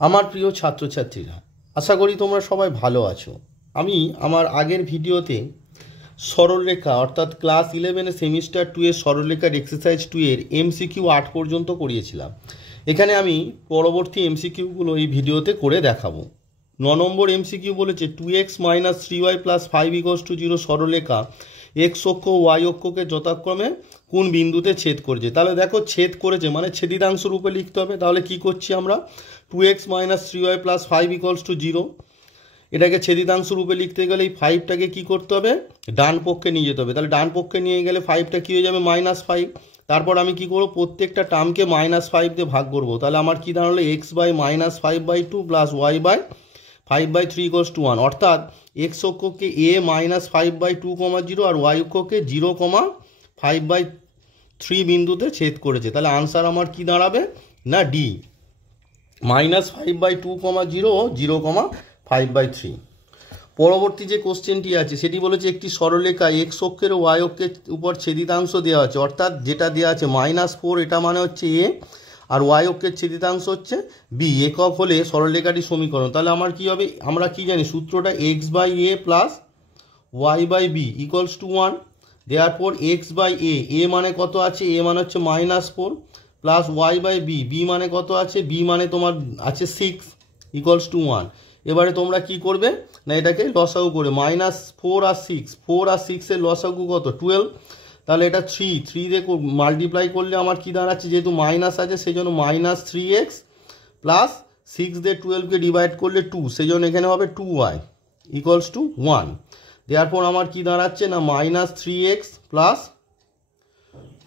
আমার প্রিয় ছাত্রছাত্রীরা, আশা করি তোমরা সবাই ভালো আছো। আমি আমার আগের ভিডিওতে সরলরেখা অর্থাৎ ক্লাস 11 সেমিস্টার 2 এর সরলরেখার এক্সারসাইজ 2 এর এমসিকিউ 8 পর্যন্ত করিয়েছিলাম। এখানে আমি পরবর্তী এমসিকিউগুলো এই ভিডিওতে করে দেখাবো। 9 নম্বর এমসিকিউ বলেছে 2x - 3y + 5 = 0 সরলরেখা এক্স অক্ষ ওয়াই অক্ষকে যথাক্রমে কোন বিন্দুতে ছেদ করেছে। তাহলে দেখো ছেদ করেছে মানে ছেদিতাংশ রূপে লিখতে হবে। তাহলে কি করছি আমরা, 2x - 3y + 5 = 0, এটাকে ছেদিতাংশ রূপে লিখতে গেলে এই 5টাকে কি করতে হবে, ডান পক্ষে নিয়ে যেতে হবে। তাহলে ডান পক্ষে নিয়ে গেলে 5টা কী হয়ে যাবে, -5। তারপর আমি কি করবো, প্রত্যেকটা টার্মকে -5 দিয়ে ভাগ করবো। তাহলে আমার কি দাঁড়ালো, x/-5/2 + y/5/3 = 1। অর্থাৎ এক্স অক্ষকে a -5/2, 0 আর ওয়াই অক্ষকে 0, 5/3 বিন্দুতে ছেদ করেছে। তাহলে আনসার আমার কি দাঁড়াবে না, ডি, -5/2, 0 ও 0, 5/3। পরবর্তী যে কোশ্চেনটি আছে সেটি বলেছে একটি সরলরেখা এক্স অক্ষের ও ওয়াই অক্ষের উপর ছেদিতাংশ দেওয়া আছে। অর্থাৎ যেটা দেওয়া আছে -4, এটা মানে হচ্ছে এ, আর ওয়াই অক্ষের ছেদিতাংশ হচ্ছে বি। একক হলে সরলরেখাটি সমীকরণ। তাহলে আমার কি হবে, আমরা কি জানি সূত্রটা, x/a + y/b = 1। দেওয়ার পর x/a, এ মানে কত আছে, এ মানে হচ্ছে -4, প্লাস y/b, বি মানে কত আছে, বি মানে তোমার আছে 6 = 1। এবারে তোমরা কি করবে না, এটাকে লসাগু করে -4 আর 6, 4 আর 6 এর লসাগু কত, 12। তাহলে এটা 3 দিয়ে মাল্টিপ্লাই করলে আমার কি দাঁড়াচ্ছে, যেহেতু মাইনাস আছে সেই জন্য -3x প্লাস 6 দিয়ে 12কে ডিভাইড করলে 2, সেই জন্য এখানে হবে 2y = 1। দেওয়ার পর আমার কি দাঁড়াচ্ছে না, -3x প্লাস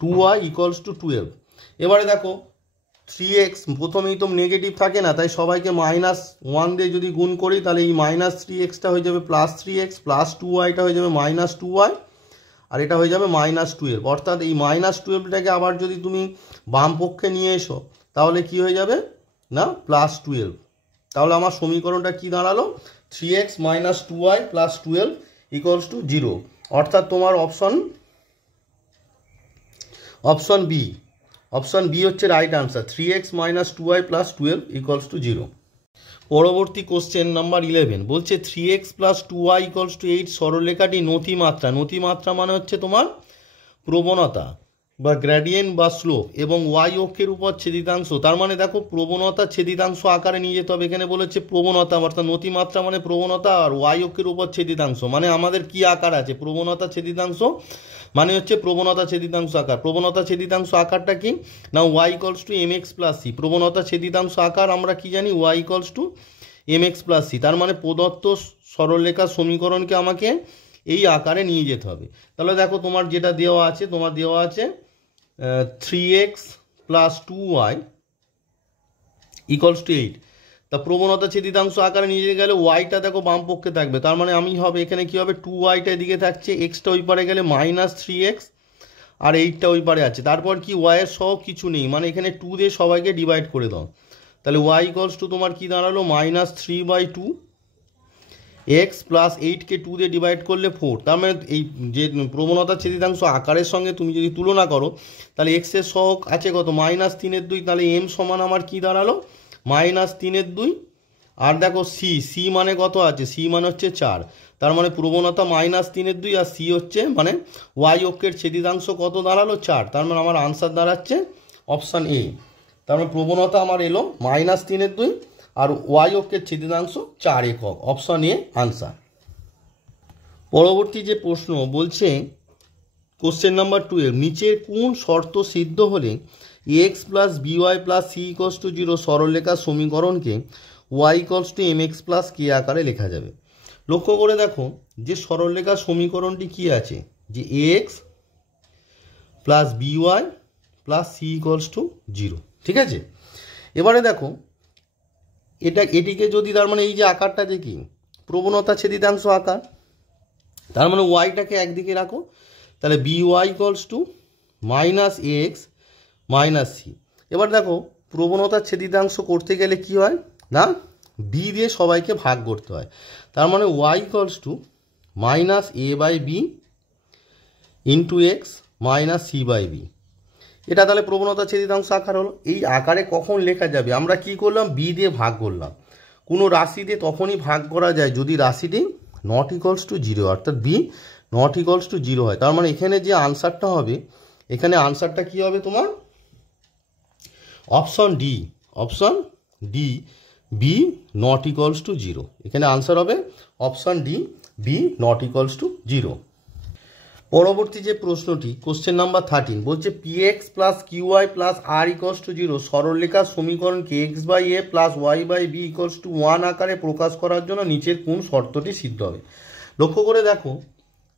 2y = 12। এবারে দেখো 3x প্রথমেই তো নেগেটিভ থাকে না, তাই সবাইকে -1 দিয়ে যদি গুণ করি তাহলে এই -3xটা হয়ে যাবে +3x, প্লাস 2yটা হয়ে যাবে -2y, আর এটা হয়ে যাবে -12। অর্থাৎ এই -12টাকে আবার যদি তুমি বাম পক্ষে নিয়ে এসো তাহলে কি হয়ে যাবে না, +12। তাহলে আমার সমীকরণটা কি দাঁড়ালো, 3x - 2y + 12 = 0। অর্থাৎ তোমার অপশন বি হচ্ছে রাইট আনসার, 3x - 2y + 12 = 0। পরবর্তী কোশ্চেন নাম্বার 11 বলছে 3x + 2y = 8 সরলরেখাটি নতিমাত্রা, নতিমাত্রা মানে হচ্ছে তোমার প্রবণতা বা গ্রেডিয়েন্ট বা স্লোপ, এবং ওয়াই অক্ষের উপর ছেদিতাংশ। তার মানে দেখো প্রবণতা ছেদিতাংশ আকারে নিয়ে যেতে হবে। এখানে বলেছে প্রবণতা, অর্থাৎ নতিমাত্রা মানে প্রবণতা, আর ওয়াই অক্ষের উপর ছেদিতাংশ মানে আমাদের কি আকার আছে, প্রবণতা ছেদিতাংশ মানে হচ্ছে প্রবণতা ছেদিতাংশ আকার। প্রবণতা ছেদিতাংশ আকারটা কি না, y = mx + c। প্রবণতা ছেদিতাংশ আকার আমরা কি জানি, y = mx + c। তার মানে প্রদত্ত সরলরেখার সমীকরণকে আমাকে এই আকারে নিয়ে যেতে হবে। তাহলে দেখো তোমার যেটা দেওয়া আছে, তোমার দেওয়া আছে 3x + 2y = 8। তা প্রবণতা ছেদিতাংশ আকারে নিয়ে যেতে গেলে ওয়াইটা দেখো বাম পক্ষে থাকবে। তার মানে আমি হবে এখানে কি হবে, 2yটা এদিকে থাকছে, এক্সটা ওই পারে গেলে -3x, আর 8টা ওই পারে আছে। তারপর কি ওয়াইয়ের সহ কিছু নেই, মানে এখানে 2 দিয়ে সবাইকে ডিভাইড করে দাও। তাহলে y = তোমার কি দাঁড়ালো, -3/2 x প্লাস 8কে 2 দিয়ে ডিভাইড করলে 4। তার মানে এই যে প্রবণতা ছেদিতাংশ আকারের সঙ্গে তুমি যদি তুলনা করো তাহলে x এর সহগ আছে কত, -3/2। তাহলে m সমান আমার কি দাঁড়ালো, -3/2। আর দেখো c মানে কত আছে, c মানে হচ্ছে 4। তার মানে প্রবণতা -3/2 আর c হচ্ছে মানে y অক্ষের ছেদিতাংশ কত দাঁড়ালো, 4। তার মানে আমার আনসার দাঁড়াচ্ছে অপশান এ। তার মানে প্রবণতা আমার এলো -3/2 আর ওয়াই অক্ষের ছেদিতাংশ 4 একক, অপশন এ আনসার। পরবর্তী যে প্রশ্ন বলছে কোশ্চেন নাম্বার 12, নিচের কোন শর্ত সিদ্ধ হলে x + by + c = 0 সরলরেখার সমীকরণকে y = mx + k আকারে লেখা যাবে। লক্ষ্য করে দেখো যে সরলরেখার সমীকরণটি কি আছে, যে x + by + c = 0, ঠিক আছে। এবারে দেখো এটিকে যদি, তার মানে এই যে আকারটা যে কি প্রবণতা ছেদিতাংশ আকার, তার মানে ওয়াইটাকে একদিকে রাখো। তাহলে by = -x - c। এবার দেখো প্রবণতা ছেদিতাংশ করতে গেলে কি হয় না, বি দিয়ে সবাইকে ভাগ করতে হয়। তার মানে y = -a/b × x - c/b। এটা তাহলে প্রবণতা ছেদিতাংশ আকার হলো। এই আকারে কখন লেখা যাবে, আমরা কি করলাম, বি দিয়ে ভাগ করলাম। কোনো রাশি দিয়ে তখনই ভাগ করা যায় যদি রাশিটি নট ইকুয়ালস টু জিরো, অর্থাৎ B not equals to zero হয়। তার মানে এখানে যে আনসারটা হবে, এখানে আনসারটা কি হবে তোমার, option D, option D, B not equals to zero. এখানে আনসার হবে option D, B not equals to zero. পরবর্তী যে প্রশ্নটি কোশ্চেন নাম্বার 13 বলছে P X plus Q Y plus R equals to zero সরলরেখার সমীকরণকে X by A plus Y by B equals to 1 আকারে প্রকাশ করার জন্য নিচের কোন শর্তটি সিদ্ধ হবে। লক্ষ্য করে দেখো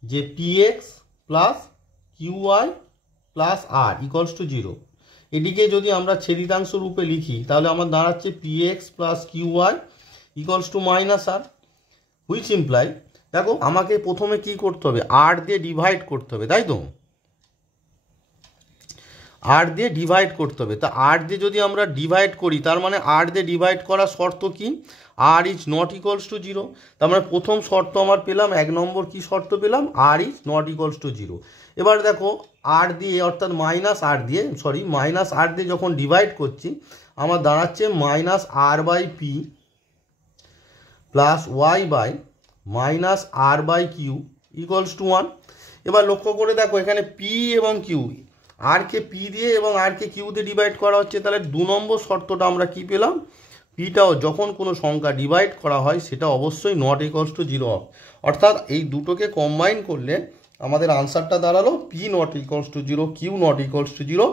যে P X plus Q Y plus R equals to zero, এটিকে যদি আমরা ছেদিতাংশ রূপে লিখি তাহলে আমার দাঁড়াচ্ছে P X plus Q Y equals to minus R, which imply, দেখো আমাকে প্রথমে কি করতে হবে, আর দিয়ে ডিভাইড করতে হবে, তাই তো, আর দিয়ে ডিভাইড করতে হবে। তা আর দিয়ে যদি আমরা ডিভাইড করি তার মানে আর দিয়ে ডিভাইড করার শর্ত কি, r is not equals to zero. তার মানে প্রথম শর্ত আমার পেলাম, 1 নম্বর কি শর্ত পেলাম, r is not equals to zero. এবার দেখো আর দিয়ে অর্থাৎ মাইনাস আর দিয়ে যখন ডিভাইড করছি আমার দাঁড়াচ্ছে minus R by P plus Y by minus R by Q equals to 1। এবার লক্ষ্য করে দেখো এখানে পি এবং কিউ, আরকে পি দিয়ে এবং আরকে কিউ দিয়ে ডিভাইড করা হচ্ছে, তাহলে 2 নম্বর শর্তটা আমরা কি পেলাম, পিটাও যখন কোনো সংখ্যা ডিভাইড করা হয় সেটা অবশ্যই নট ইকুয়ালস টু জিরো, অর্থাৎ এই দুটোকে কম্বাইন করলে আমাদের আনসারটা দাঁড়ালো P not equals to zero, Q not equals to zero,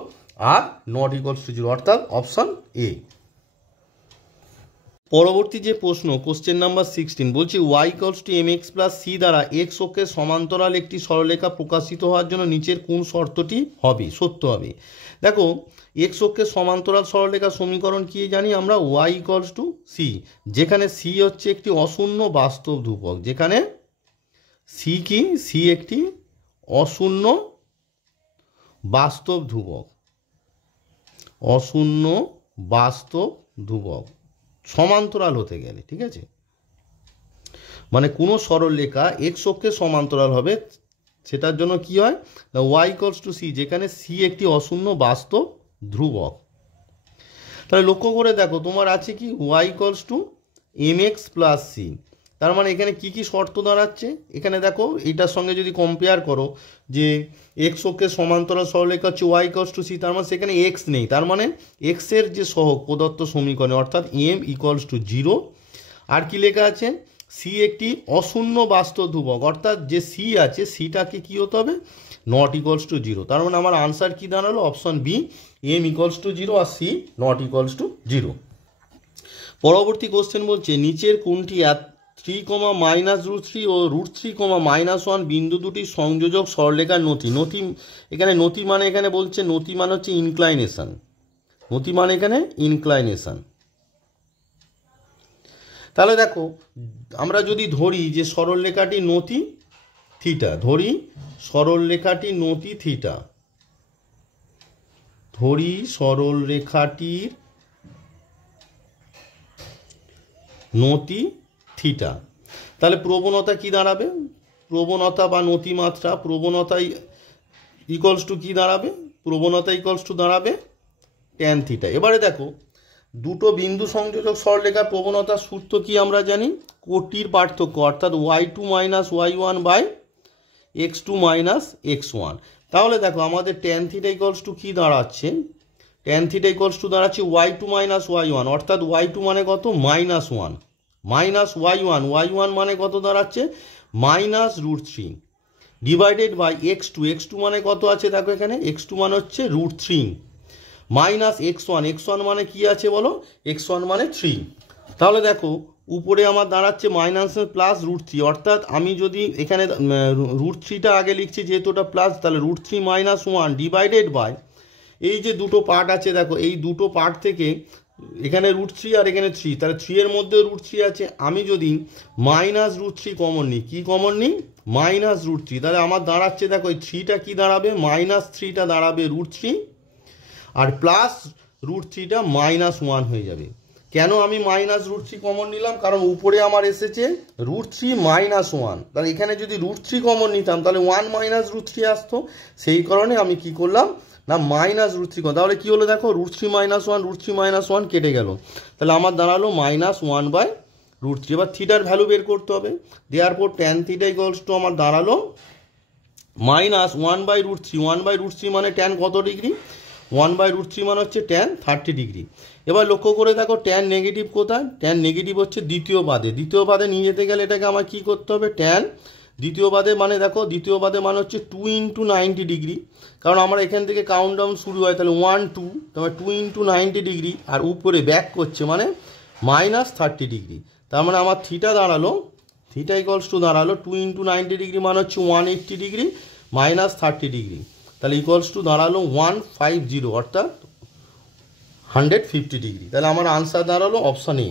R not equals to zero, অর্থাৎ অপশান এ। পরবর্তী যে প্রশ্ন কোশ্চেন নাম্বার 16 বলছি Y equals to M x plus C দ্বারা এক্স অক্ষের সমান্তরাল একটি সরলরেখা প্রকাশিত হওয়ার জন্য নিচের কোন শর্তটি হবে, সত্য হবে। দেখো এক্স অক্ষের সমান্তরাল সরলরেখা সমীকরণ কি জানি আমরা, ওয়াই ইকুয়ালস টু সি, যেখানে সি হচ্ছে একটি অশূন্য বাস্তব ধ্রুবক, যেখানে সি কি, সি একটি অশূন্য বাস্তব ধ্রুবক, অশূন্য বাস্তব ধ্রুবক সমান্তরাল হতে গেলে, ঠিক আছে, মানে কোনো সরলরেখা এক্স অক্ষের সমান্তরাল হবে সেটার জন্য কি হয় না, ওয়াই ইকুয়ালস টু সি, যেখানে সি একটি অশূন্য বাস্তব ধ্রুবক। তাহলে লক্ষ্য করে দেখো তোমার আছে কি Y equals to M x plus C, তার মানে এখানে কি কি শর্ত দাঁড়াচ্ছে, এখানে দেখো এইটার সঙ্গে যদি কম্পেয়ার করো যে এক্স অক্ষের সমান্তরাল সরলরেখা হচ্ছে ওয়াই ইকুয়ালস টু সি, তার মানে সেখানে এক্স নেই, তার মানে এক্সের যে সহগ প্রদত্ত সমীকরণে অর্থাৎ এম ইকুয়ালস টু জিরো, আর কি লেখা আছে সি একটি অশূন্য বাস্তব ধ্রুবক, অর্থাৎ যে সি আছে সিটাকে কি হতে হবে, নট ইকুয়ালস টু জিরো। তার মানে আমার আনসার কি দাঁড়ালো, option B, M equals to zero আর C not equals to zero. পরবর্তী কোশ্চেন বলছে নিচের কোনটি 3, -√3 ও √3, বিন্দু দুটি সংযোজক সরলরেখার নতি, এখানে নতি মানে এখানে বলছে নতি মানে হচ্ছে ইনক্লাইনেশন, নতি মানে এখানে ইনক্লাইনেশন। তাহলে দেখো আমরা যদি ধরি যে সরলরেখাটি নতি থিটা, ধরি সরলরেখাটি নতি থিটা, ধরি সরলরেখাটির নতি থিটা, তাহলে প্রবণতা কি দাঁড়াবে, প্রবণতা বা নতিমাত্রা, প্রবণতাই ইকুয়ালস টু কি দাঁড়াবে, প্রবণতা ইকুয়ালস টু দাঁড়াবে ট্যান থিটা। এবারে দেখো দুটো বিন্দু সংযোজক সরলরেখার প্রবণতার সূত্র কি আমরা জানি, কোটির পার্থক্য, অর্থাৎ y2 - y1 by x2 - x1। তাহলে দেখো আমাদের ট্যান থিটা ইকুয়ালস টু কি দাঁড়াচ্ছে, ট্যান থিটা ইকুয়ালস টু দাঁড়াচ্ছে y2 - y1, অর্থাৎ y2 মানে কত, -1, মাইনাস y1 মানে কত দাঁড়াচ্ছে -√3 ডিভাইডেড বাই x2 মানে কত আছে দেখো এখানে, x2 মানে হচ্ছে √3 মাইনাস x1 মানে কি আছে বলো, x1 মানে 3। তাহলে দেখো উপরে আমার দাঁড়াচ্ছে মাইনাস প্লাস √3, অর্থাৎ আমি যদি এখানে √3টা আগে লিখছি যেহেতু ওটা প্লাস, তাহলে √3 - 1 ডিভাইডেড বাই এই যে দুটো পার্ট আছে দেখো, এই দুটো পার্ট থেকে এখানে √3 আর এখানে 3, তাহলে 3 এর মধ্যে √3 আছে, আমি যদি -√3 কমন নিই, কি কমন নিই, -√3, তাহলে আমার দাঁড়াচ্ছে দেখো এই 3টা কি দাঁড়াবে, -3টা দাঁড়াবে √3 আর প্লাস √3টা -1 হয়ে যাবে। কেন আমি -√3 কমন নিলাম, কারণ উপরে আমার এসেছে √3 - 1, তাহলে এখানে যদি √3 কমন নিতাম তাহলে 1 - √3 আসতো, সেই কারণে আমি কি করলাম না মাইনাস রুট থ্রি কমন, তাহলে কী হলো দেখো root three minus one, root three minus one কেটে গেল, তাহলে আমার দাঁড়ালো minus one by root three. এবার থিটার ভ্যালু বের করতে হবে, দেওয়ার পর ট্যান থিটা ইকুয়ালস টু আমার দাঁড়ালো minus one by root three. One by root three মানে ট্যান কত degree, one by root three মানে হচ্ছে ট্যান 30 ডিগ্রি। এবার লক্ষ্য করে দেখো ট্যান নেগেটিভ কোথায়, ট্যান নেগেটিভ হচ্ছে দ্বিতীয় পাদে, দ্বিতীয় পাদে নিয়ে যেতে গেলে এটাকে আমার কী করতে হবে, ট্যান দ্বিতীয় পাদে মানে দেখো দ্বিতীয় পাদে মানে হচ্ছে 2 × 90 ডিগ্রি, কারণ আমার এখান থেকে কাউন্ট ডাউন শুরু হয়, তাহলে 1 2, তারপরে 2 × 90 ডিগ্রি, আর উপরে ব্যাক করছে মানে মাইনাস 30 ডিগ্রি। তার মানে আমার থিটা দাঁড়ালো, থিটা ইকুয়ালস টু দাঁড়ালো 2 × 90 ডিগ্রি মানে হচ্ছে 180 ডিগ্রি মাইনাস 30 ডিগ্রি, তাহলে ইকুয়ালস টু দাঁড়ালো 150 অর্থাৎ 150 ডিগ্রি। তাহলে আমার আনসার দাঁড়ালো অপশান এ।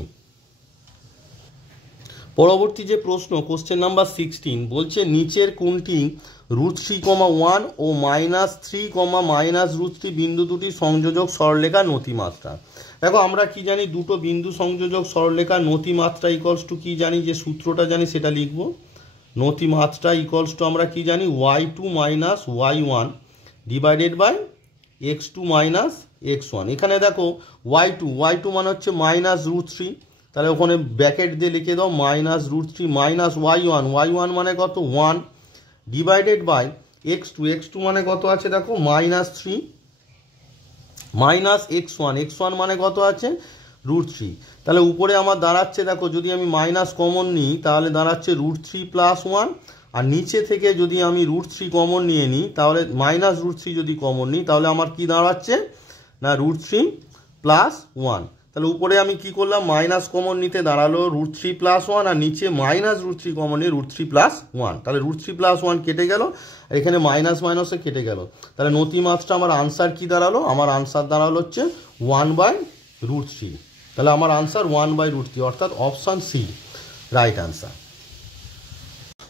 পরবর্তী যে প্রশ্ন কোশ্চেন নাম্বার 16 বলছে নিচের কোনটি √3,1 ও -3, -√3 বিন্দু দুটি সংযোজক সরলরেখার নতিমাত্রা। দেখো আমরা কি জানি, দুটো বিন্দু সংযোজক সরলরেখার নতিমাত্রা ইকুয়ালস টু কি জানি, যে সূত্রটা জানি সেটা লিখব। নতিমাত্রা ইকুয়ালস টু আমরা কি জানি, y2 - y1 divided by x2 - x1। এখানে দেখো y2 মানে হচ্ছে -√3, তাহলে ওখানে ব্র্যাকেট দিয়ে লিখে দাও -√3 মাইনাস y1 মানে কত 1 ডিভাইডেড বাই x2 মানে কত আছে দেখো -3 মাইনাস x1 মানে কত আছে √3। তাহলে উপরে আমার দাঁড়াচ্ছে দেখো, যদি আমি মাইনাস কমন নিই তাহলে দাঁড়াচ্ছে √3 + 1, আর নিচে থেকে যদি আমি √3 কমন নিয়ে নিই তাহলে -√3 যদি কমন নিই তাহলে আমার কি দাঁড়াচ্ছে না √3 + 1। তাহলে উপরে আমি কি করলাম, মাইনাস কমন নিতে দাঁড়ালো √3 + 1, আর নিচে -√3 কমন নিয়ে √3 + 1, তাহলে √3 + 1 কেটে গেল, আর এখানে মাইনাস মাইনাসে কেটে গেল, তাহলে নতিমাত্রা আমার আনসার কি দাঁড়ালো, আমার আনসার দাঁড়ালো হচ্ছে 1/√3। তাহলে আমার আনসার 1/√3 অর্থাৎ অপশান সি রাইট আনসার।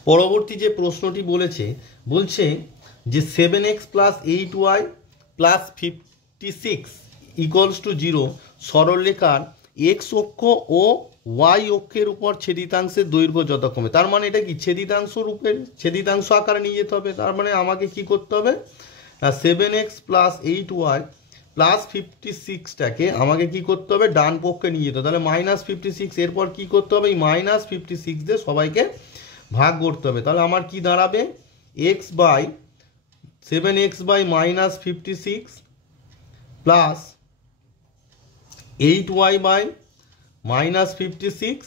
পরবর্তী যে প্রশ্নটি বলছে যে 7x + 8y + 56 ইকুয়ালস টু 0 সরলরেখার এক্স অক্ষ ও ওয়াই অক্ষের উপর ছেদিতাংশের দৈর্ঘ্য যথাক্রমে। তার মানে এটা কি ছেদিতাংশ আকারে নিয়ে যেতে হবে। তার মানে আমাকে কি করতে হবে না 7x + 8y + 56টাকে আমাকে কি করতে হবে, ডান পক্ষে নিয়ে যেতে হবে। তাহলে -56, এরপর কি করতে হবে, এই -56 দিয়ে সবাইকে ভাগ করতে হবে। তাহলে আমার কি দাঁড়াবে, 7x / -56 প্লাস 8y / -56,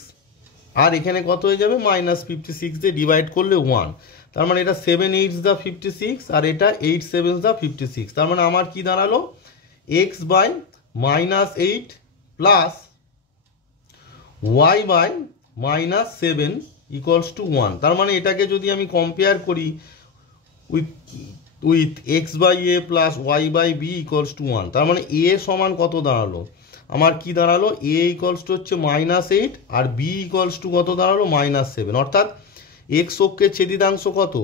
আর এখানে কত হয়ে যাবে -56 দিয়ে ডিভাইড করলে 1। তার মানে এটা 7 8 দা 56 আর এটা 8 7 দা 56। তার মানে আমার কি দাঁড়ালো x / -8 plus y / -7 equals to 1। তার মানে এটাকে যদি আমি কম্পেয়ার করি with x/a plus y/b equals to 1, তার মানে a সমান কত দাঁড়ালো, আমার কি দাঁড়ালো a ইকুয়ালস টু হচ্ছে -8 আর b ইকুয়ালস টু কত দাঁড়ালো -7, অর্থাৎ x অক্ষের ছেদিতাংশ কত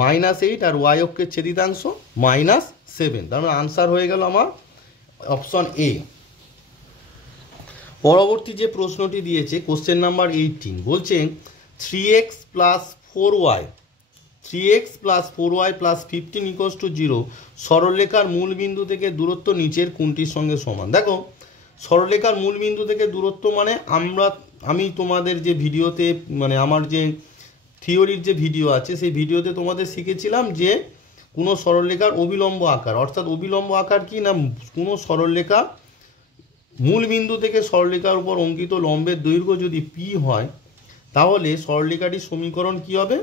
-8 আর y অক্ষের ছেদিতাংশ -7। তার মানে আনসার হয়ে গেল আমার অপশন এ। পরবর্তী যে প্রশ্নটি দিয়েছে কোশ্চেন নাম্বার 18 বলছে 3x + 4y + 15 ইকুয়ালস টু 0 সরলরেখার মূল বিন্দু থেকে দূরত্ব নিচের কোনটির সঙ্গে সমান। দেখো সরলরেখার মূল বিন্দু থেকে দূরত্ব মানে আমি তোমাদের যে ভিডিওতে মানে আমার যে থিওরির যে ভিডিও আছে সেই ভিডিওতে তোমাদের শিখেছিলাম যে কোনো সরলরেখার অবিলম্ব আকার, অর্থাৎ অবিলম্ব আকার কি না, কোনো সরলরেখা মূল বিন্দু থেকে সরলরেখার উপর অঙ্কিত লম্বের দৈর্ঘ্য যদি p হয় তাহলে সরলরেখাটির সমীকরণ কি হবে,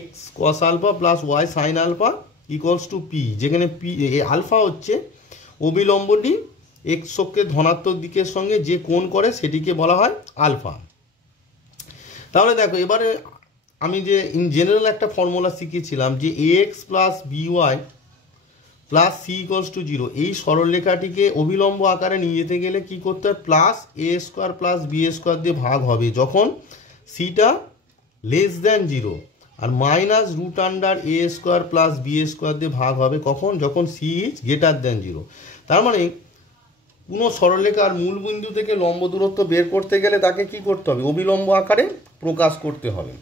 x cos α plus y sin α equals to p, যেখানে p আলফা হচ্ছে অবিলম্বটি x অক্ষের ধনাত্মক দিকের সঙ্গে যে কোণ করে সেটিকে বলা হয় আলফা। তাহলে দেখো এবারে আমি যে ইন জেনারেল একটা ফর্মুলা শিখেছিলাম যে ax plus by plus c equals to 0, এই সরলরেখাটিকে অবিলম্ব আকারে নিয়ে যেতে গেলে কি করতে হয়, প্লাস a² প্লাস b² দিয়ে ভাগ হবে যখন সিটা <0, আর -√a² প্লাস b² দিয়ে ভাগ হবে কখন, যখন c ইজ <0। তার মানে কোনো সরলরেখার মূল বিন্দু থেকে লম্ব দূরত্ব বের করতে গেলে তাকে কি করতে হবে, অবিলম্ব আকারে প্রকাশ করতে হবে।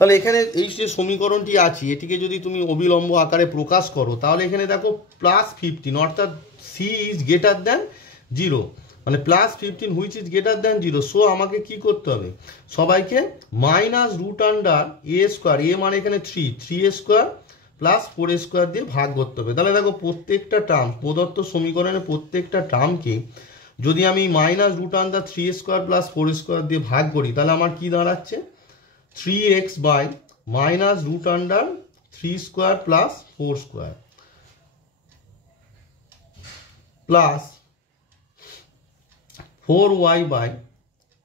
তাহলে এখানে এই যে সমীকরণটি আছে এটিকে যদি তুমি অবিলম্ব আকারে প্রকাশ করো তাহলে এখানে দেখো +15 অর্থাৎ সি ইজ গ্রেটার দ্যান 0, মানে +15 which is greater than 0। So আমাকে কি করতে হবে, সবাইকে -√a², এ মানে এখানে 3a² + 4a² দিয়ে ভাগ করতে হবে। তাহলে দেখো প্রত্যেকটা টার্ম প্রদত্ত সমীকরণের প্রত্যেকটা টার্মকে যদি আমি -√3a² + 4a² দিয়ে ভাগ করি তাহলে আমার কি দাঁড়াচ্ছে 3x by -√3² + 4² plus 4y by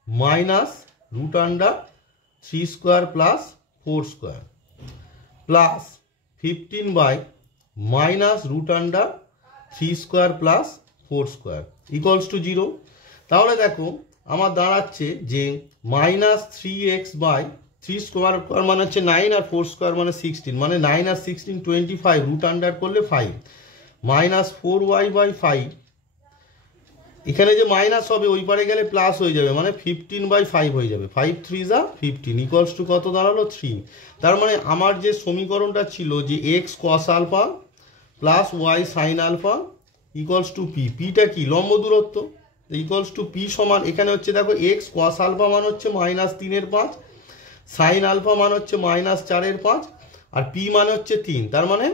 -√3² + 4² plus 15 by -√3² + 4² equals to 0। তাহলে দেখো আমার দাঁড়াচ্ছে যে -3x বাই 3² মানে হচ্ছে 9 আর 4² মানে 16, মানে 9 আর 16 25, রুট আন্ডার করলে 5 -4y বাই 5, এখানে যে মাইনাস হবে ওই পারে গেলে প্লাস হয়ে যাবে, মানে 15/5 হয়ে যাবে, 5 3 যা 15 ইকুয়ালস টু কত দাঁড়ালো 3। তার মানে আমার যে সমীকরণটা ছিল যে x cos alpha plus y sine alpha equals to P, পিটা কি লম্ব দূরত্ব, ইকুয়ালস টু পি সমান এখানে হচ্ছে দেখো x cos আলফা মান হচ্ছে -3/5, সাইন আলফা মান হচ্ছে -4/5 আর পি মানে হচ্ছে 3। তার মানে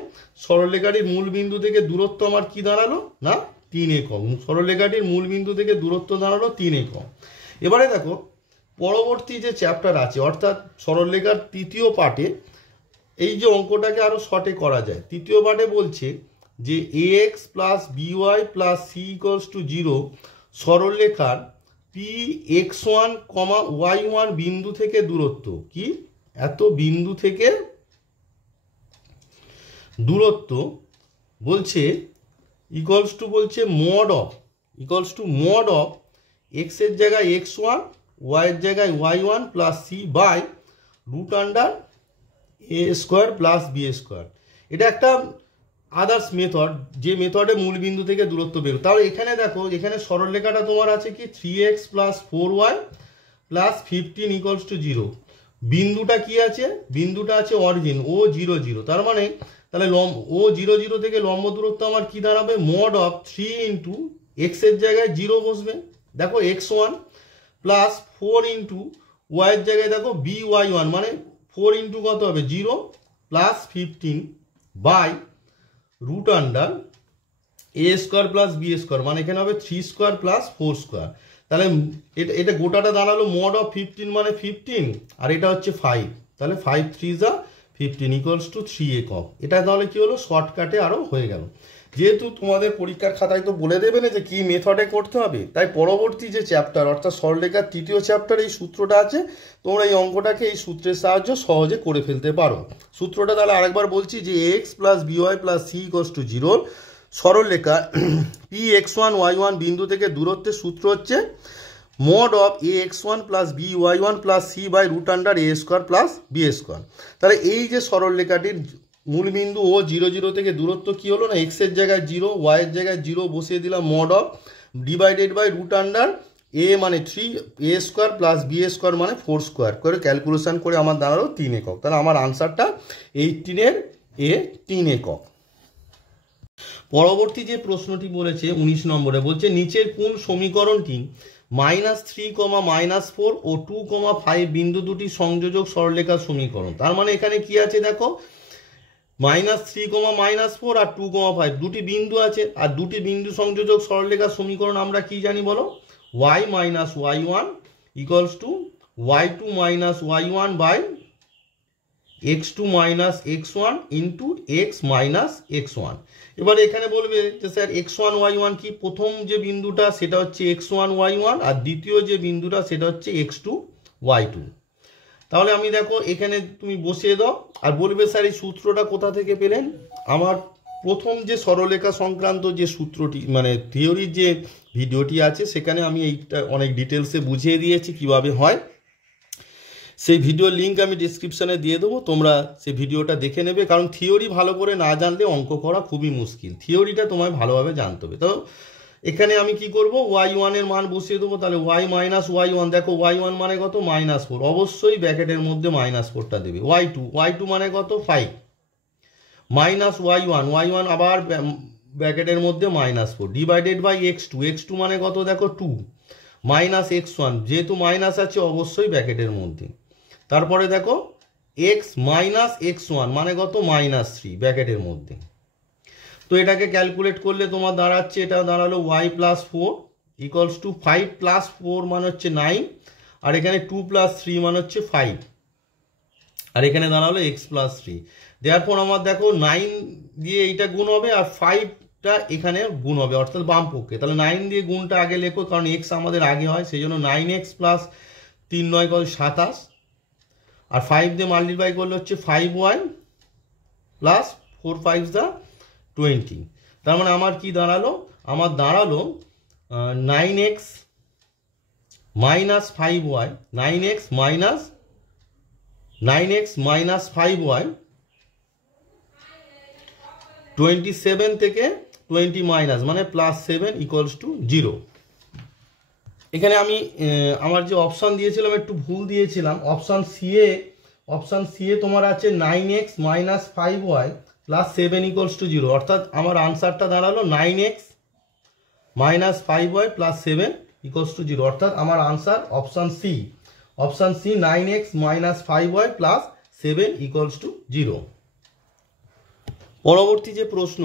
সরলরেখাটির মূল বিন্দু থেকে দূরত্ব আমার কি দাঁড়ালো না 3 একক, সরলরেখাটির মূল বিন্দু থেকে দূরত্ব দাঁড়ালো 3 একক। এবারে দেখো পরবর্তী যে চ্যাপ্টার আছে অর্থাৎ সরলরেখার তৃতীয় পার্টে এই যে অঙ্কটাকে আরো শর্টে করা যায়। তৃতীয় পার্টে বলছে যে ax + by + c = 0 সরলরেখার px1, y1 বিন্দু থেকে দূরত্ব কি এত বিন্দু থেকে দূরত্ব বলছে ইকুয়ালস টু বলছে mod of x এর জায়গায় x1, y এর জায়গায় y1 plus c by √a² plus b²। এটা একটা আদার্স মেথড যে মেথডে মূল বিন্দু থেকে দূরত্ব বের। তাহলে এখানে দেখো এখানে সরলরেখাটা তোমার আছে কি 3x plus 4y plus 15 equals to 0। বিন্দুটা কি আছে, বিন্দুটা আছে অরিজিন ও 0 0। তার মানে তাহলে ও 0 0 থেকে লম্ব দূরত্ব আমার কি দাঁড়াবে mod of 3 ইন্টু x এর জায়গায় 0 বসবে দেখো x1 প্লাস 4 ইন্টু y এর জায়গায় দেখো by1 মানে 4 ইন্টু কত হবে 0 plus 15 by √a² plus b² মানে এখানে হবে 3² প্লাস 4²। তাহলে এটা গোটাটা দাঁড়ালো mod of 15 মানে 15 আর এটা হচ্ছে 5, তাহলে 5 3 যা 15 ইকুয়ালস টু 3 একক। এটা তাহলে কি হলো শর্টকাটে আরো হয়ে গেল। যেহেতু তোমাদের পরীক্ষার খাতায় তো বলে দেবে না যে কি মেথডে করতে হবে, তাই পরবর্তী যে চ্যাপ্টার অর্থাৎ সরলরেখার তৃতীয় চ্যাপ্টার এই সূত্রটা আছে, তোমরা এই অঙ্কটাকে এই সূত্রের সাহায্যে সহজে করে ফেলতে পারো। সূত্রটা তাহলে আরেকবার বলছি যে x plus by plus c equals to 0 সরলরেখা px1 y1 বিন্দু থেকে দূরত্বের সূত্র হচ্ছে mod of ax1 plus by1 plus c by √a² plus b²। তাহলে এই যে সরলরেখাটির মূল বিন্দু ও 0 0 থেকে দূরত্ব কি হলো না x এর জায়গায় 0, y এর জায়গায় 0 বসিয়ে দিলাম mod of divided by √a মানে 3a² প্লাস b² মানে 4² করে ক্যালকুলেশন করে আমার দাঁড়ালো 3 একক। তাহলে আমার আনসারটা 18 এর 3 একক। পরবর্তী যে প্রশ্নটি বলেছে 19 নম্বরে বলছে নিচের কোন সমীকরণটি -3, -4 ও 2, 5 বিন্দু দুটি সংযোজক সরলরেখার সমীকরণ। তার মানে এখানে কি আছে দেখো -3, -4 আর 2, 5 দুটি বিন্দু আছে আর দুটি বিন্দু সংযোজক সরলরেখার সমীকরণ আমরা কি জানি বলো y - y1 equals to y2 - y1 by x2 - x1 into x - x1। এবার এখানে বলবে যে স্যার x1 y1 কি, প্রথম যে বিন্দুটা সেটা হচ্ছে x1 y1 আর দ্বিতীয় যে বিন্দুটা সেটা হচ্ছে x2 y2। তাহলে আমি দেখো এখানে তুমি বসিয়ে দাও আর বলবে স্যার এই সূত্রটা কোথা থেকে পেলেন। আমার প্রথম যে সরলরেখা সংক্রান্ত যে সূত্রটি মানে থিওরির যে ভিডিওটি আছে সেখানে আমি এইটা অনেক ডিটেলসে বুঝিয়ে দিয়েছি কিভাবে হয়। সেই ভিডিওর লিঙ্ক আমি ডিসক্রিপশানে দিয়ে দেবো, তোমরা সেই ভিডিওটা দেখে নেবে, কারণ থিওরি ভালো করে না জানলে অঙ্ক করা খুবই মুশকিল, থিওরিটা তোমায় ভালোভাবে জানতে হবে। তো এখানে আমি কি করব, y1 এর মান বসিয়ে দেবো। তাহলে y মাইনাস y1, দেখো y1 মানে কত -4, অবশ্যই ব্র্যাকেটের মধ্যে -4টা দেবে। y2 মানে কত 5 মাইনাস y1 আবার ব্র্যাকেটের মধ্যে -4 ডিভাইডেড বাই x2 মানে কত দেখো 2 মাইনাস x1, যেহেতু মাইনাস আছে অবশ্যই ব্র্যাকেটের মধ্যে। তারপরে দেখো x মাইনাস x1 মানে কত -3 ব্র্যাকেটের মধ্যে। তো এটাকে ক্যালকুলেট করলে তোমার দাঁড়াচ্ছে, এটা দাঁড়ালো y plus 4 equals two 5 plus 4 মানে হচ্ছে 9, আর এখানে 2 প্লাস 3 মানে হচ্ছে 5, আর এখানে দাঁড়ালো x প্লাস 3। দেওয়ার আমার দেখো 9 দিয়ে এইটা গুণ হবে আর 5টা এখানে গুণ হবে, অর্থাৎ বাম পক্ষে। তাহলে 9 দিয়ে গুণটা আগে লেখো, কারণ x আমাদের আগে হয়, সেই জন্য 9x প্লাস 3 9 27, আর 5 দিয়ে মাল্টিপ্লাই করলে হচ্ছে 5y প্লাস 4 5 20। তার মানে আমার কি দাঁড়ালো, আমার দাঁড়ালো 9x minus 5y, 9x minus 5y 27 থেকে 20 মাইনাস মানে প্লাস 7 ইকুয়ালস টু 0। এখানে আমি আমার যে অপশান দিয়েছিলাম একটু ভুল দিয়েছিলাম। অপশান সি এ তোমার আছে 9x minus 5y plus 7 equals to 0, অর্থাৎ আমার আনসারটা দাঁড়ালো 9x minus 5y plus 7 equals to 0, অর্থাৎ আমার answer option C 9x minus 5y plus 7 equals to 0। পরবর্তী যে প্রশ্ন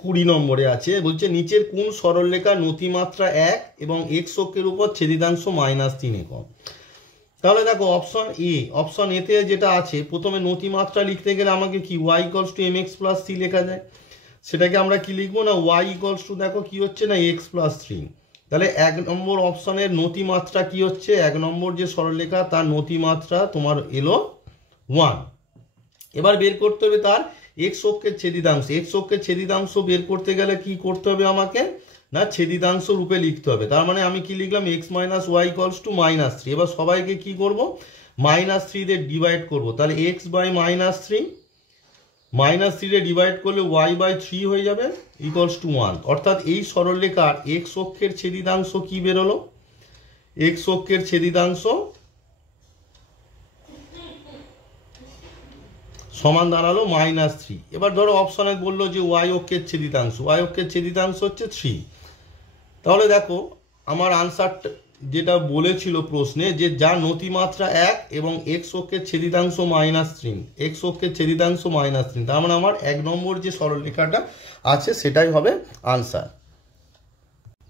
20 নম্বরে আছে, বলছে নিচের কোন সরলরেখার নতিমাত্রা 1 এবং x অক্ষের উপর ছেদিতাংশ -3 একক। তাহলে দেখো অপশন এতে যেটা আছে, প্রথমে নতিমাত্রা লিখতে গেলে আমাকে কি y equals to mx plus c লেখা যায়, সেটাকে আমরা কি লিখবো না y ইকুয়ালস টু দেখো কি হচ্ছে না x প্লাস 3। তাহলে 1 নম্বর অপশনের নতিমাত্রা কি হচ্ছে, 1 নম্বর যে সরলরেখা তার নতিমাত্রা তোমার এলো 1। এবার বের করতে হবে তার x অক্ষের ছেদিতাংশ। x অক্ষের ছেদিতাংশ বের করতে গেলে কি করতে হবে আমাকে না ছেদিতাংশ রূপে লিখতে হবে। তার মানে আমি কি লিখলাম x minus Y equals to -3। এবার সবাইকে কি করব, -3 দিয়ে ডিভাইড করব। তাহলে x বাই -3 দিয়ে ডিভাইড করলে y বাই 3 হয়ে যাবে ইকুয়ালস টু 1। অর্থাৎ এই সরলরেখার x অক্ষের ছেদিতাংশ কি বেরোলো, x অক্ষের ছেদিতাংশ সমান দাঁড়ালো -3। এবার ধরো অপশনে বললো যে y অক্ষের ছেদিতাংশ হচ্ছে 3। তাহলে দেখো আমার আনসার যেটা বলেছিল প্রশ্নে, যে যার নতিমাত্রা 1 এবং x অক্ষের ছেদিতাংশ -3, তার মানে আমার 1 নম্বর যে সরলরেখাটা আছে সেটাই হবে আনসার।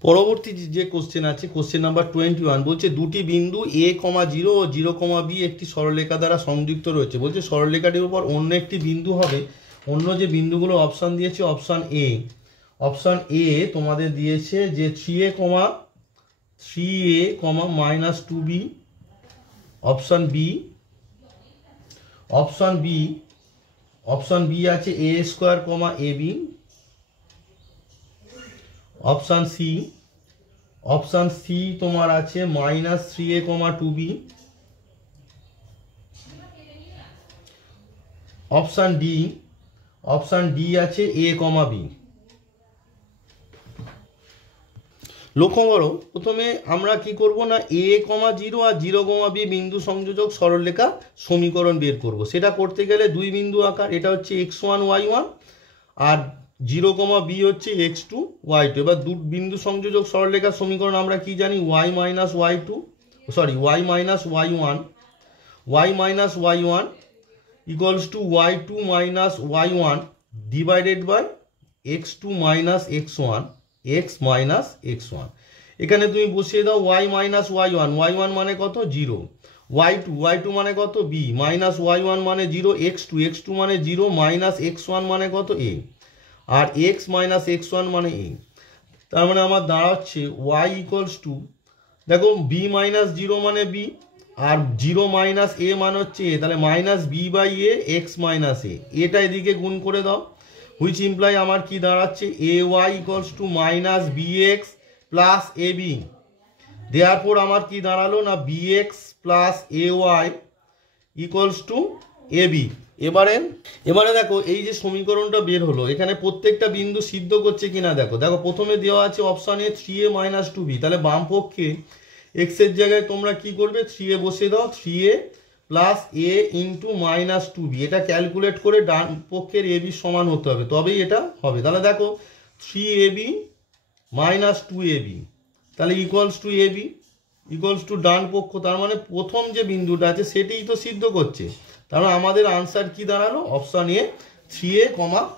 পরবর্তী যে কোশ্চেন আছে, কোশ্চেন নাম্বার 21, বলছে দুটি বিন্দু a, 0 ও 0, b একটি সরলরেখা দ্বারা সংযুক্ত রয়েছে। বলছে সরলরেখাটির উপর অন্য একটি বিন্দু হবে, অন্য যে বিন্দুগুলো অপশান দিয়েছে অপশান এ তোমাদের দিয়েছে যে 3a, -2b। অপশান বি আছে a square, ab। Option C তোমার আছে -3a, 2b। অপশান ডি আছে a, b। লক্ষ্য করো, প্রথমে আমরা কি করব না a, 0 আর 0, b বিন্দু সংযোজক সরলরেখা সমীকরণ বের করব। সেটা করতে গেলে দুই বিন্দু আকার, এটা হচ্ছে x1 y1 আর 0, b হচ্ছে x2 y2। এবার দু বিন্দু সংযোজক সরলরেখা সমীকরণ আমরা কি জানি, y minus y1 equals to y2 minus y1 divided by x2 minus x1 x minus x1। এখানে তুমি বসিয়ে দাও y মাইনাস y1 মানে কত 0, y2 মানে কত b, মাইনাস y1 মানে 0, x2 মানে 0, মাইনাস x1 মানে কত a, R x minus x1 মানে a। তার মানে আমার দাঁড়াচ্ছে y ইকুয়ালস টু দেখো b মাইনাস 0 মানে b, আর 0 মাইনাস a মানে হচ্ছে a, তাহলে minus b by a x minus a, এটা এদিকে গুণ করে দাও, হুইচ ইমপ্লাই আমার কি দাঁড়াচ্ছে ay equals to minus bx plus ab। দেয়ারপর আমার কি দাঁড়ালো না bx plus ay equals to AB. এবারে এবারে দেখো এই যে সমীকরণটা বের হলো, এখানে প্রত্যেকটা বিন্দু সিদ্ধ করছে কিনা দেখো। দেখো প্রথমে দেওয়া আছে option A 3a minus 2b, তাহলে বাম পক্ষে এক্স এর জায়গায় তোমরা কি করবে, 3a বসিয়ে দাও, 3a প্লাস এ ইন্টু মাইনাস 2b। এটা ক্যালকুলেট করে ডান পক্ষের এবি সমান হতে হবে, তবেই এটা হবে। তাহলে দেখো 3ab মাইনাস 2ab, তাহলে equals to a b equals to ডান পক্ষ, তার মানে প্রথম যে বিন্দুটা আছে সেটাই তো সিদ্ধ করছে। তার মানে আমাদের আনসার কি দাঁড়ালো, option A 3a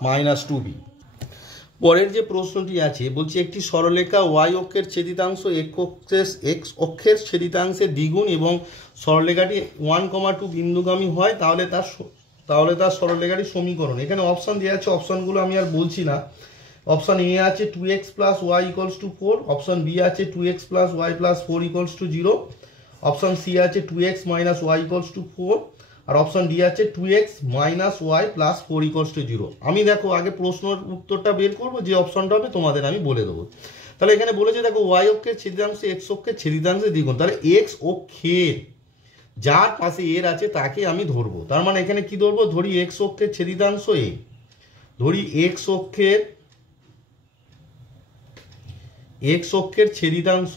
minus 2b। পরের যে প্রশ্নটি আছে বলছে একটি সরলরেখা ওয়াই অক্ষের ছেদিতাংশ এক্স অক্ষের ছেদিতাংশের দ্বিগুণ এবং সরলরেখাটি 1,2 বিন্দুগামী হয়, তাহলে তার সরলরেখাটির সমীকরণ। এখানে অপশান দেওয়া আছে, অপশানগুলো আমি আর বলছি না। অপশান এ আছে 2x plus Y equals to 4, option B আছে 2x plus Y plus 4 equals to 0, option C আছে 2x minus Y equals to 4, আর অপশান ডি আছে 2x minus Y plus 4 equals to 0। আমি দেখো আগে প্রশ্নের উত্তরটা বের করবো, যে অপশানটা হবে তোমাদের আমি বলে দেবো। তাহলে এখানে বলেছে দেখো ওয়াই অক্ষের ছেদিতাংশ এক্স অক্ষের ছেদিতাংশে দ্বিগুণ, তাহলে এক্স অক্ষের যার পাশে এর আছে তাকে আমি ধরবো। তার মানে এখানে কি ধরবো, ধরি এক্স অক্ষের ছেদিতাংশ এ, ধরি এক্স অক্ষের ছেদিতাংশ,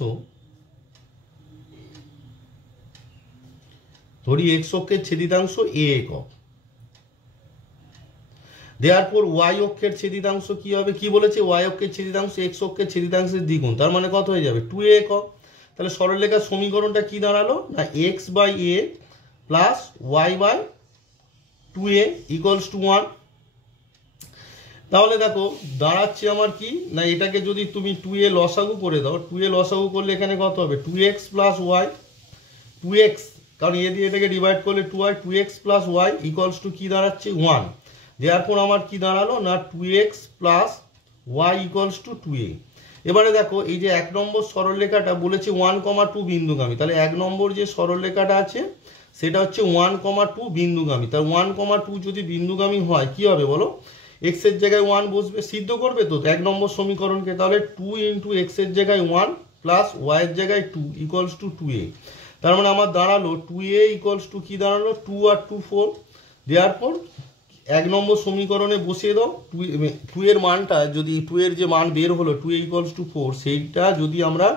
ধরি এক্স অক্ষের ছেদিতাংশ এ একক। দেয়ারপর ওয়াই অক্ষের ছেদিতাংশ কি হবে, কি বলেছে, ওয়াই অক্ষের ছেদিতাংশ এক্স অক্ষের ছেদিতাংশের দ্বিগুণ, তার মানে কত হয়ে যাবে, 2a একক। তাহলে সরলরেখার সমীকরণটা কি দাঁড়ালো না, x by A plus Y by 2a equals to 1। তাহলে দেখো দাঁড়াচ্ছে আমার কি না, এটাকে যদি তুমি 2a লসাগু করে দাও, 2a লসাগু করলে এখানে কত হবে, 2x প্লাস ওয়াই, 2x কারণ এ দিয়ে এটাকে ডিভাইড করলে 2y, 2x plus Y equals to কি দাঁড়াচ্ছে 1। দেওয়ার পর আমার কি দাঁড়ালো না 2x plus Y equals two 2a। এবারে দেখো এই যে 1 নম্বর সরলরেখাটা বলেছে 1,2 বিন্দুগামী, তাহলে 1 নম্বর যে সরলরেখাটা আছে সেটা হচ্ছে 1,2 বিন্দুগামী। তার 1,2 যদি বিন্দুগামী হয় কি হবে বলো, এক্স এর জায়গায় 1 বসবে, সিদ্ধ করবে তো 1 নম্বর সমীকরণকে। তাহলে 2 ইন্টু এক্স এর জায়গায় 1 প্লাস ওয়াই এর জায়গায় 2 ইকুয়ালস টু 2a। তার মানে আমার দাঁড়ালো 2a ইকুয়ালস টু কি দাঁড়ালো, 2 আর 2 4। দেওয়ার পর 1 নম্বর সমীকরণে বসিয়ে দাও, 2 এর মানটা যদি 2 এর যে মান বের হলো 2a ইকুয়ালস টু 4, সেইটা যদি আমরা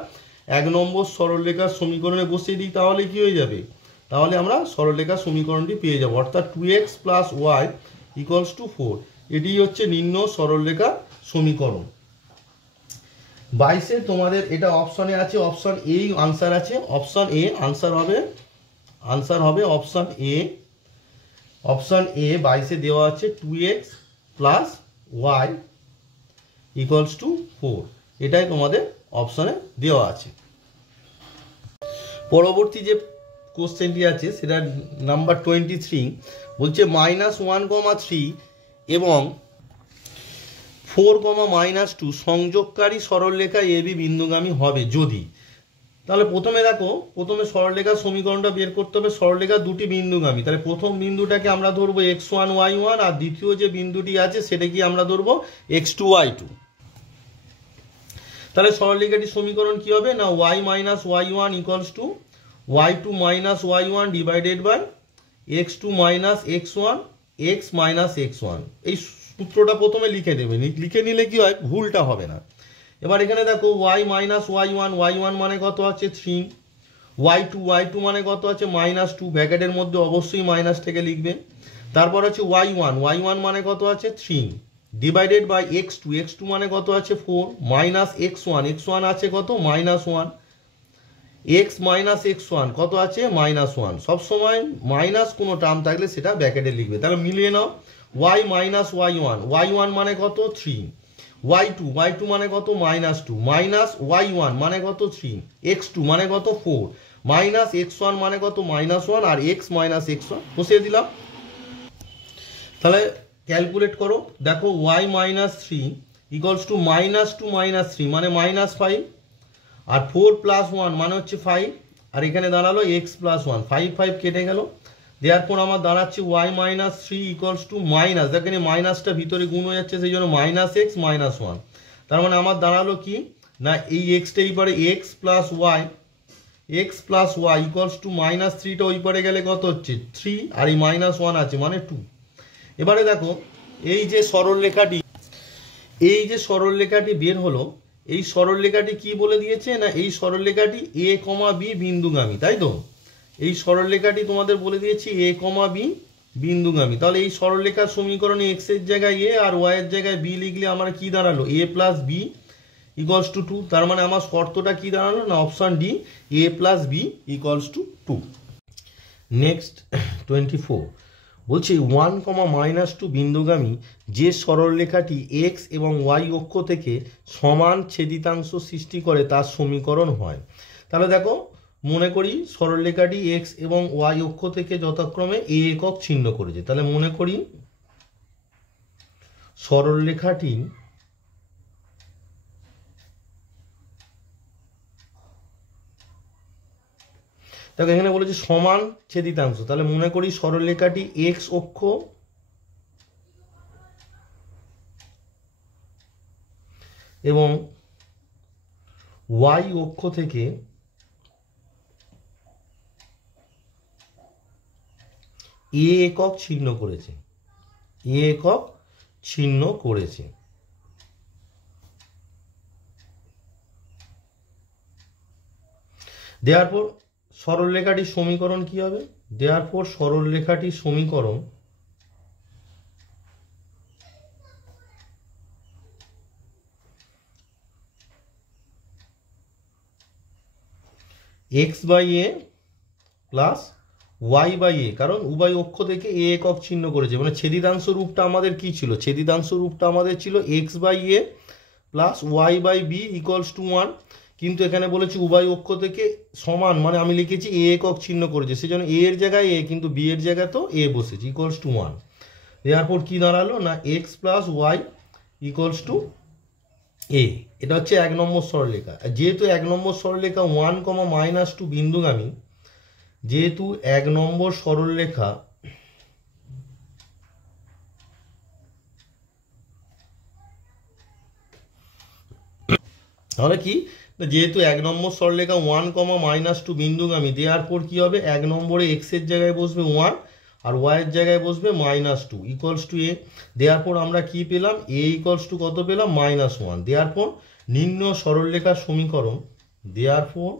1 নম্বর সরলরেখার সমীকরণে বসিয়ে দিই তাহলে কি হয়ে যাবে, তাহলে আমরা সরলরেখার সমীকরণটি পেয়ে যাব, অর্থাৎ 2x plus Y equals to 4। এটি হচ্ছে নিম্ন সরলরেখার সমীকরণ। 22 তোমাদের এটা অপশনে আছে, অপশন এ আনসার আছে, অপশন এ আনসার হবে অপশন এ। অপশন এ 22 দেওয়া আছে 2x plus Y equals to 4, এটাই তোমাদের অপশনে দেওয়া আছে। পরবর্তী যে কোশ্চেনটি আছে সেটা নাম্বার 23, বলছে -1,3 এবং 4,-2 সংযোগকারী সরলরেখা এবি বিন্দুগামী হবে যদি। তাহলে প্রথমে সরলরেখার সমীকরণটা বের করতে হবে। সরলরেখা দুটি বিন্দুগামী, তাহলে প্রথম বিন্দুটাকে আমরা ধরবো x1 y1, আর দ্বিতীয় যে বিন্দুটি আছে সেটা কি আমরা ধরবো x2 y2। তাহলে সরলরেখাটির সমীকরণ কি হবে না, y minus y1 equals to y2 minus y1 divided by x2 minus x1 x minus x1। এই সূত্রটা প্রথমে লিখে দেবে, লিখে নিলে কি হয় ভুলটা হবে না। এবার এখানে দেখো y মাইনাস y1 মানে কত আছে 3, y2 মানে কত আছে -2, ব্র্যাকেটের মধ্যে অবশ্যই মাইনাস থেকে লিখবে। তারপর আছে y1 মানে কত আছে 3 ডিভাইডেড বাই x2 মানে কত আছে 4 মাইনাস x1 আছে কত -1, x মাইনাস x1 কত আছে -1। সবসময় মাইনাস কোনো টার্ম থাকলে সেটা ব্র্যাকেটে লিখবে। তাহলে মিলিয়ে নাও, y মাইনাস y1 মানে কত 3, y2 মানে কত -2, মাইনাস y1 মানে কত 3, x2 মানে কত 4, মাইনাস x1 মানে কত -1, আর x মাইনাস x1 বসিয়ে দিলাম। তাহলে ক্যালকুলেট করো, দেখো y মাইনাস 3 ইকুয়ালস টু -2 -3 মানে -5, আর 4 প্লাস 1 মানে হচ্ছে 5, আর এখানে দাঁড়ালো x প্লাস 1, 5 কেটে গেল। দেওয়ার পর আমার দাঁড়াচ্ছে y minus 3 equals to minus, দেখেন এই মাইনাসটা ভিতরে গুণ হয়ে যাচ্ছে সেই জন্য -x -1। তার মানে আমার দাঁড়ালো কি না, এই এক্সটা এইবারে x plus y x plus Y equals to minus থ্রিটা ওই পারে গেলে কত হচ্ছে 3, আর এই মাইনাস ওয়ান আছে মানে 2। এবারে দেখো এই যে সরলরেখাটি বের হলো, এই সরলরেখাটি কি বলে দিয়েছে না, এই সরলরেখাটি এ কমা বি বিন্দুগামী, তাই তো? এই সরলরেখাটি তোমাদের বলে দিয়েছি এ কমা বি বিন্দুগামী। তাহলে এই সরলরেখার সমীকরণে এক্স এর জায়গায় এ আর ওয়াই এর জায়গায় বি লিখলে আমার কি দাঁড়ালো, A plus B equals to 2। তার মানে আমার শর্তটা কি দাঁড়ালো না, option D, A plus B equals to 2। Next 24 বলছি 1,-2 বিন্দুগামী যে সরলরেখাটি এক্স এবং ওয়াই অক্ষ থেকে সমান ছেদিতাংশ সৃষ্টি করে তার সমীকরণ হয়। তাহলে দেখো মনে করি সরলরেখাটি এক্স এবং ওয়াই অক্ষ থেকে যথাক্রমে এ একক ছিন্ন করেছে। তাহলে মনে করি সরলরেখাটি দেখো এখানে বলেছে সমান ছেদিতাংশ, তাহলে মনে করি সরলরেখাটি এক্স অক্ষ এবং ওয়াই অক্ষ থেকে এ একক ছিন্ন করেছে, এ একক ছিন্ন করেছে। দেয়ারপর সরলরেখাটির সমীকরণ কি হবে, দেয়ারপর সরলরেখাটির সমীকরণ x by A plus Y by a, কারণ উভয় অক্ষ থেকে এ একক ছিন্ন করেছে, মানে ছেদিতাংশ রূপটা আমাদের কি ছিল, ছেদিতাংশ রূপটা আমাদের ছিল X by A plus Y by B equals to 1। কিন্তু এখানে বলেছি উভয় অক্ষ থেকে সমান, মানে আমি লিখেছি এ একক ছিন্ন করেছে, সেই জন্য এ এর জায়গায় এ, কিন্তু বি এর জায়গায় তো এ বসেছে, ইকুয়ালস টু 1। এরপর কি দাঁড়ালো না x plus Y equals to a. এটা হচ্ছে 1 নম্বর সরলরেখা। যেহেতু 1 নম্বর সরলরেখা 1,-2 বিন্দুগামী, যেহেতু 1 নম্বর সরলরেখা তাহলে কি, যেহেতু 1 নম্বর সরলরেখা 1,-2 বিন্দুগামী, দেওয়ার পর কি হবে 1 নম্বরে এক্স এর জায়গায় বসবে 1 আর ওয়াই এর জায়গায় বসবে -2 ইকুয়ালস টু এ। দেওয়ার পর আমরা কি পেলাম, এ ইকুয়ালস টু কত পেলাম -1। দেওয়ার পর নিম্ন সরলরেখার সমীকরণ, দেওয়ার পর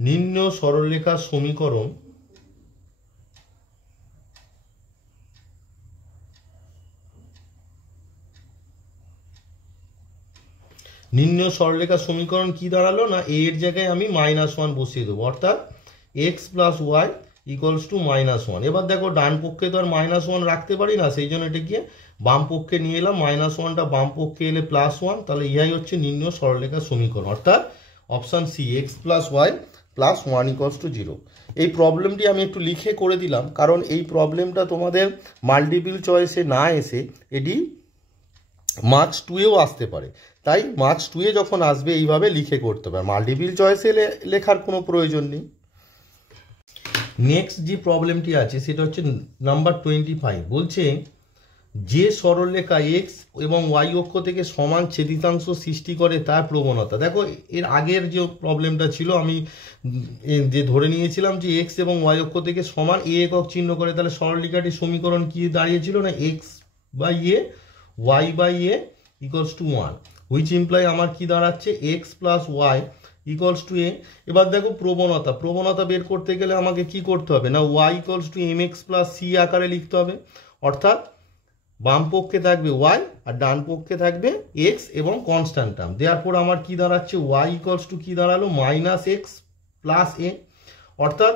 নিম্ন সরলরেখার সমীকরণ নিম্ন সরলরেখার সমীকরণ কি দাঁড়ালো না, এ এর জায়গায় আমি -1 বসিয়ে দেবো, অর্থাৎ x plus Y equals to -1। এবার দেখো ডান পক্ষে তো আর -1 রাখতে পারি না, সেই জন্য এটাকে বাম পক্ষে নিয়ে এলাম, -1টা বাম পক্ষে এলে +1, তাহলে ইহাই হচ্ছে নিম্ন সরলরেখার সমীকরণ, অর্থাৎ option C, x plus Y plus 1 equals to 0। এই প্রবলেমটি আমি একটু লিখে করে দিলাম, কারণ এই প্রবলেমটা তোমাদের মাল্টিপল চয়েসে না এসে এটি মার্কস 2-এও আসতে পারে, তাই মার্কস 2-এ যখন আসবে এইভাবে লিখে করতে হবে, মাল্টিপল চয়েসে লেখার কোনো প্রয়োজন নেই। নেক্সট যে প্রবলেমটি আছে সেটা হচ্ছে নাম্বার 25, বলছে যে সরলরেখা এক্স এবং ওয়াই অক্ষ থেকে সমান ছেদিতাংশ সৃষ্টি করে তার প্রবণতা। দেখো এর আগের যে প্রবলেমটা ছিল আমি যে ধরে নিয়েছিলাম যে এক্স এবং ওয়াই অক্ষ থেকে সমান এ একক চিহ্ন করে, তাহলে সরলরেখাটির সমীকরণ কি দাঁড়িয়েছিল না x by a y by a equals to 1, which imply আমার কি দাঁড়াচ্ছে x plus Y equals to a. এবার দেখো প্রবণতা বের করতে গেলে আমাকে কি করতে হবে না, y equals to M x plus c আকারে লিখতে হবে, অর্থাৎ বাম পক্ষে থাকবে ওয়াই আর ডান পক্ষে থাকবে এক্স এবং কনস্ট্যান্ট টার্ম। দেওয়ার পর আমার কি দাঁড়াচ্ছে ওয়াই ইকুয়ালস টু কি দাঁড়ালো -x প্লাস এ, অর্থাৎ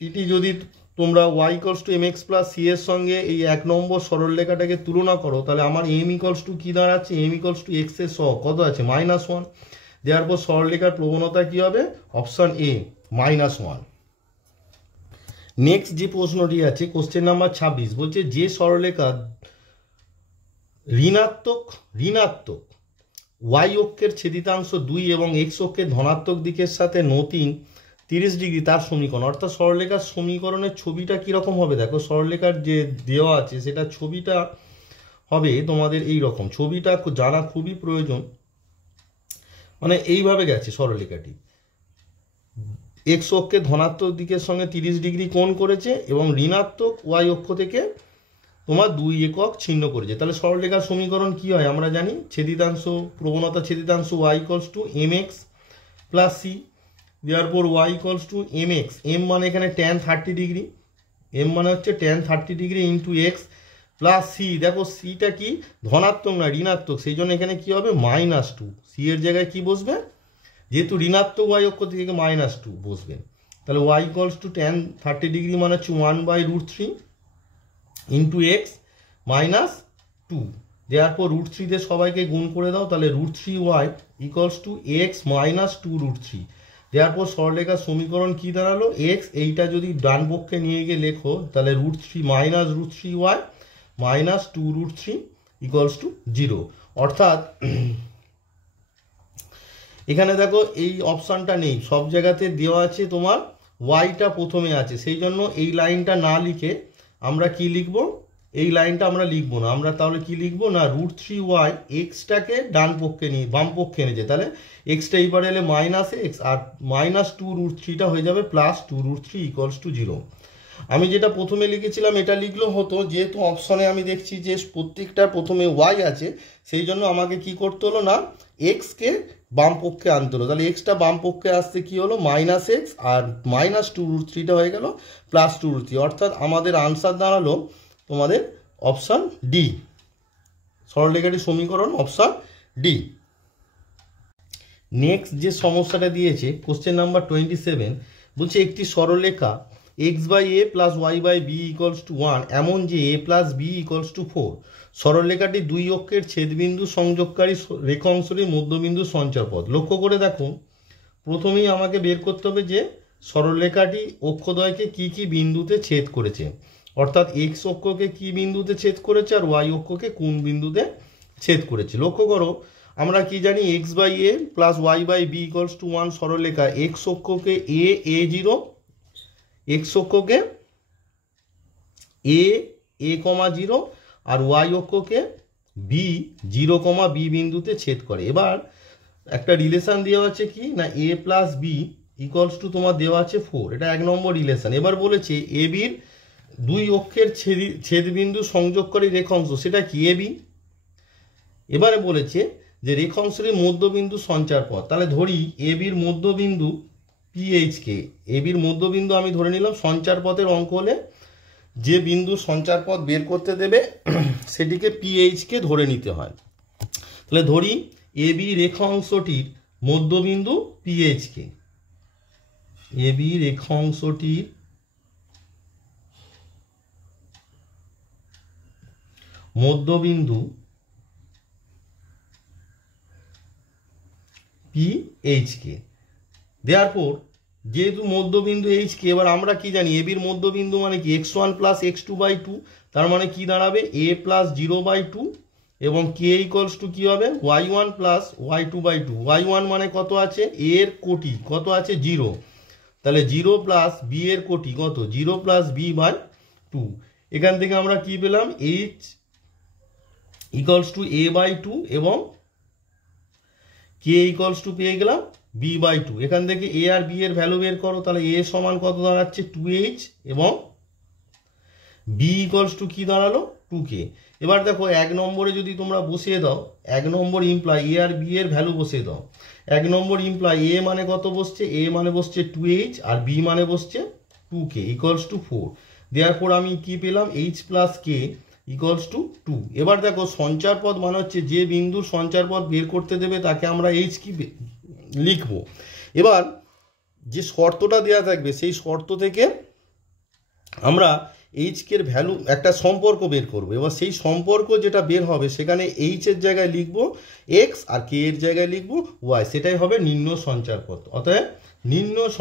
এটি যদি তোমরা y equals to M x plus c এর সঙ্গে এই 1 নম্বর সরলরেখাটাকে তুলনা করো, তাহলে আমার এম ইকুয়ালস টু কি দাঁড়াচ্ছে, এম ইকুয়ালস টু এক্স এর সহগ কত আছে -1। দেওয়ার পর সরলরেখার প্রবণতা কি হবে, অপশন এ -1। নেক্সট যে প্রশ্নটি আছে কোশ্চেন নাম্বার 26, বলছে যে সরলরেখা ঋণাত্মক ওয়াই অক্ষের ছেদিতাংশ 2 এবং এক্স অক্ষের ধনাত্মক দিকের সাথে নতিন 30 ডিগ্রি তার সমীকরণ। অর্থাৎ সরলরেখার সমীকরণের ছবিটা কীরকম হবে, দেখো সরলরেখার যে দেওয়া আছে সেটা ছবিটা হবে তোমাদের এই রকম, ছবিটা জানা খুবই প্রয়োজন। মানে এইভাবে গেছে সরলরেখাটি, এক্স অক্ষে ধনাত্মক দিকের সঙ্গে 30 ডিগ্রি কোণ করেছে এবং ঋণাত্মক ওয়াই অক্ষ থেকে তোমার 2 একক ছিন্ন করেছে। তাহলে সরলরেখার সমীকরণ কি হয় আমরা জানি, ছেদিতাংশ প্রবণতা ছেদিতাংশ y equals to mx plus c, দেয়ারপর y equals to mx, m মানে এখানে tan 30 ডিগ্রি, m মানে হচ্ছে tan 30 degree into x plus c, দেখো সিটা কি ধনাত্মক না ঋণাত্মক, সেই জন্য এখানে কি হবে -2, c এর জায়গায় কি বসবে, যেহেতু ঋণাত্মক y অক্ষ থেকে -2 বসবে, তাহলে y equals to tan 30 degree মানে হচ্ছে 1/√3 ইন্টু এক্স -2, দেওয়ার পর √3 দিয়ে সবাইকে গুণ করে দাও, তাহলে √3y ইকুয়ালস টু এক্স -2√3, দেওয়ার পর সরলরেখার সমীকরণ কি দাঁড়ালো, এক্স এইটা যদি ডান পক্ষে নিয়ে গিয়ে লেখো তাহলে √3 -√3y -2√3 ইকুয়ালস টু 0, অর্থাৎ এখানে দেখো এই অপশানটা নেই, সব জায়গাতে দেওয়া আছে তোমার ওয়াইটা প্রথমে আছে, সেই জন্য এই লাইনটা না লিখে আমরা কি লিখব, এই লাইনটা আমরা লিখবো না, আমরা তাহলে কি লিখবো না √3y এক্সটাকে ডান পক্ষে নিয়ে বাম পক্ষে এনেছে, তাহলে এক্সটা এইবারে এলে -x আর -2√3টা হয়ে যাবে +2√3 ইকুয়ালস টু 0। আমি যেটা প্রথমে লিখেছিলাম এটা লিখলেও হতো, যেহেতু অপশনে আমি দেখছি যে প্রত্যেকটার প্রথমে y আছে, সেই জন্য আমাকে কি করতে হলো না এক্সকে বাম পক্ষে আনতে হলো, তাহলে এক্সটা বাম পক্ষে আসতে কি হলো -x আর -2√3টা হয়ে গেল +2√3, অর্থাৎ আমাদের আনসার দাঁড়ালো তোমাদের অপশান ডি, সরলরেখাটির সমীকরণ অপশান ডি। নেক্সট যে সমস্যাটা দিয়েছে কোশ্চেন নাম্বার 27, বলছে একটি সরলরেখা x/a + y/b ইকুয়ালস টু 1 এমন যে a + b ইকুয়ালস টু 4, সরলরেখাটি 2 অক্ষের ছেদবিন্দু সংযোগকারী রেখা অংশটির মধ্যবিন্দু সঞ্চারপথ। লক্ষ্য করে দেখো, প্রথমেই আমাকে বের করতে হবে যে সরলরেখাটি অক্ষদ্বয়কে কি কি বিন্দুতে ছেদ করেছে, অর্থাৎ এক্স অক্ষকে কি বিন্দুতে ছেদ করেছে আর ওয়াই অক্ষকে কোন বিন্দুতে ছেদ করেছে। লক্ষ্য করো আমরা কি জানি x/a + y/b ইকুয়ালস টু 1 সরলরেখা এক্স অক্ষকে a0, এক্স অক্ষকে a0 আর ওয়াই অক্ষকে b0, b বিন্দুতে ছেদ করে। এবার একটা রিলেশন দেওয়া আছে কি না a + b ইকুয়ালস টু তোমার দেওয়া আছে 4, এটা 1 নম্বর রিলেশন। এবার বলেছে এ বির 2 অক্ষের ছেদবিন্দু সংযোগকারী রেখাংশ সেটা কি ab, এবারে বলেছে যে রেখাংশের মধ্যবিন্দু সঞ্চারপথ, তাহলে ধরি এ বির মধ্যবিন্দু PH কে, এ বির মধ্যবিন্দু আমি ধরে নিলাম, সঞ্চারপথের অঙ্ক হলে যে বিন্দু সঞ্চারপথ বের করতে দেবে সেটিকে PH কে ধরে নিতে হয়, তাহলে ধরি এ বি রেখা অংশটির মধ্যবিন্দু PH কে, এ বি রেখা অংশটির মধ্যবিন্দু PH কে, দেওয়ার পর যেহেতু মধ্যবিন্দু এইচ কে, এবার আমরা কি জানি এবির মধ্যবিন্দু মানে কি x1 + x2/2, তার মানে কি দাঁড়াবে a + 0/2 এবং k ইকুয়ালস টু কি হবে y1 + y2/2, y1 মানে কত আছে a এর কোটি কত আছে 0, তাহলে 0 + b এর কোটি কত 0 + b/2, এখান থেকে আমরা কি পেলাম h ইকুয়ালস টু a/2 এবং k ইকুয়ালস টু পেয়ে গেলাম b/2, এখান থেকে a আর b এর ভ্যালু বের করো, তাহলে a সমান কত দাঁড়াচ্ছে 2h এবং b ইকুয়ালস টু কি দাঁড়ালো 2k। এবার দেখো 1 নম্বরে যদি তোমরা বসিয়ে দাও, 1 নম্বর ইমপ্লাই a আর b এর ভ্যালু বসিয়ে দাও, 1 নম্বর ইমপ্লাই a মানে কত বসছে, a মানে বসছে 2h আর b মানে বসছে 2k ইকুয়ালস টু 4, দেওয়ার পর আমি কি পেলাম h + k ইকুয়ালস টু 2। এবার দেখো সঞ্চারপথ মানে হচ্ছে যে বিন্দুর সঞ্চারপথ বের করতে দেবে তাকে আমরা h কি লিখবো। এবার যে শর্তটা দেওয়া থাকবে সেই শর্ত থেকে আমরা এইচ কে এর ভ্যালু একটা সম্পর্ক বের করব, এবার সেই সম্পর্ক যেটা বের হবে সেখানে এইচ এর জায়গায় লিখবো এক্স আর কে এর জায়গায় লিখবো ওয়াই, সেটাই হবে নির্ণয় সঞ্চারপথ। অতএব নির্ণয়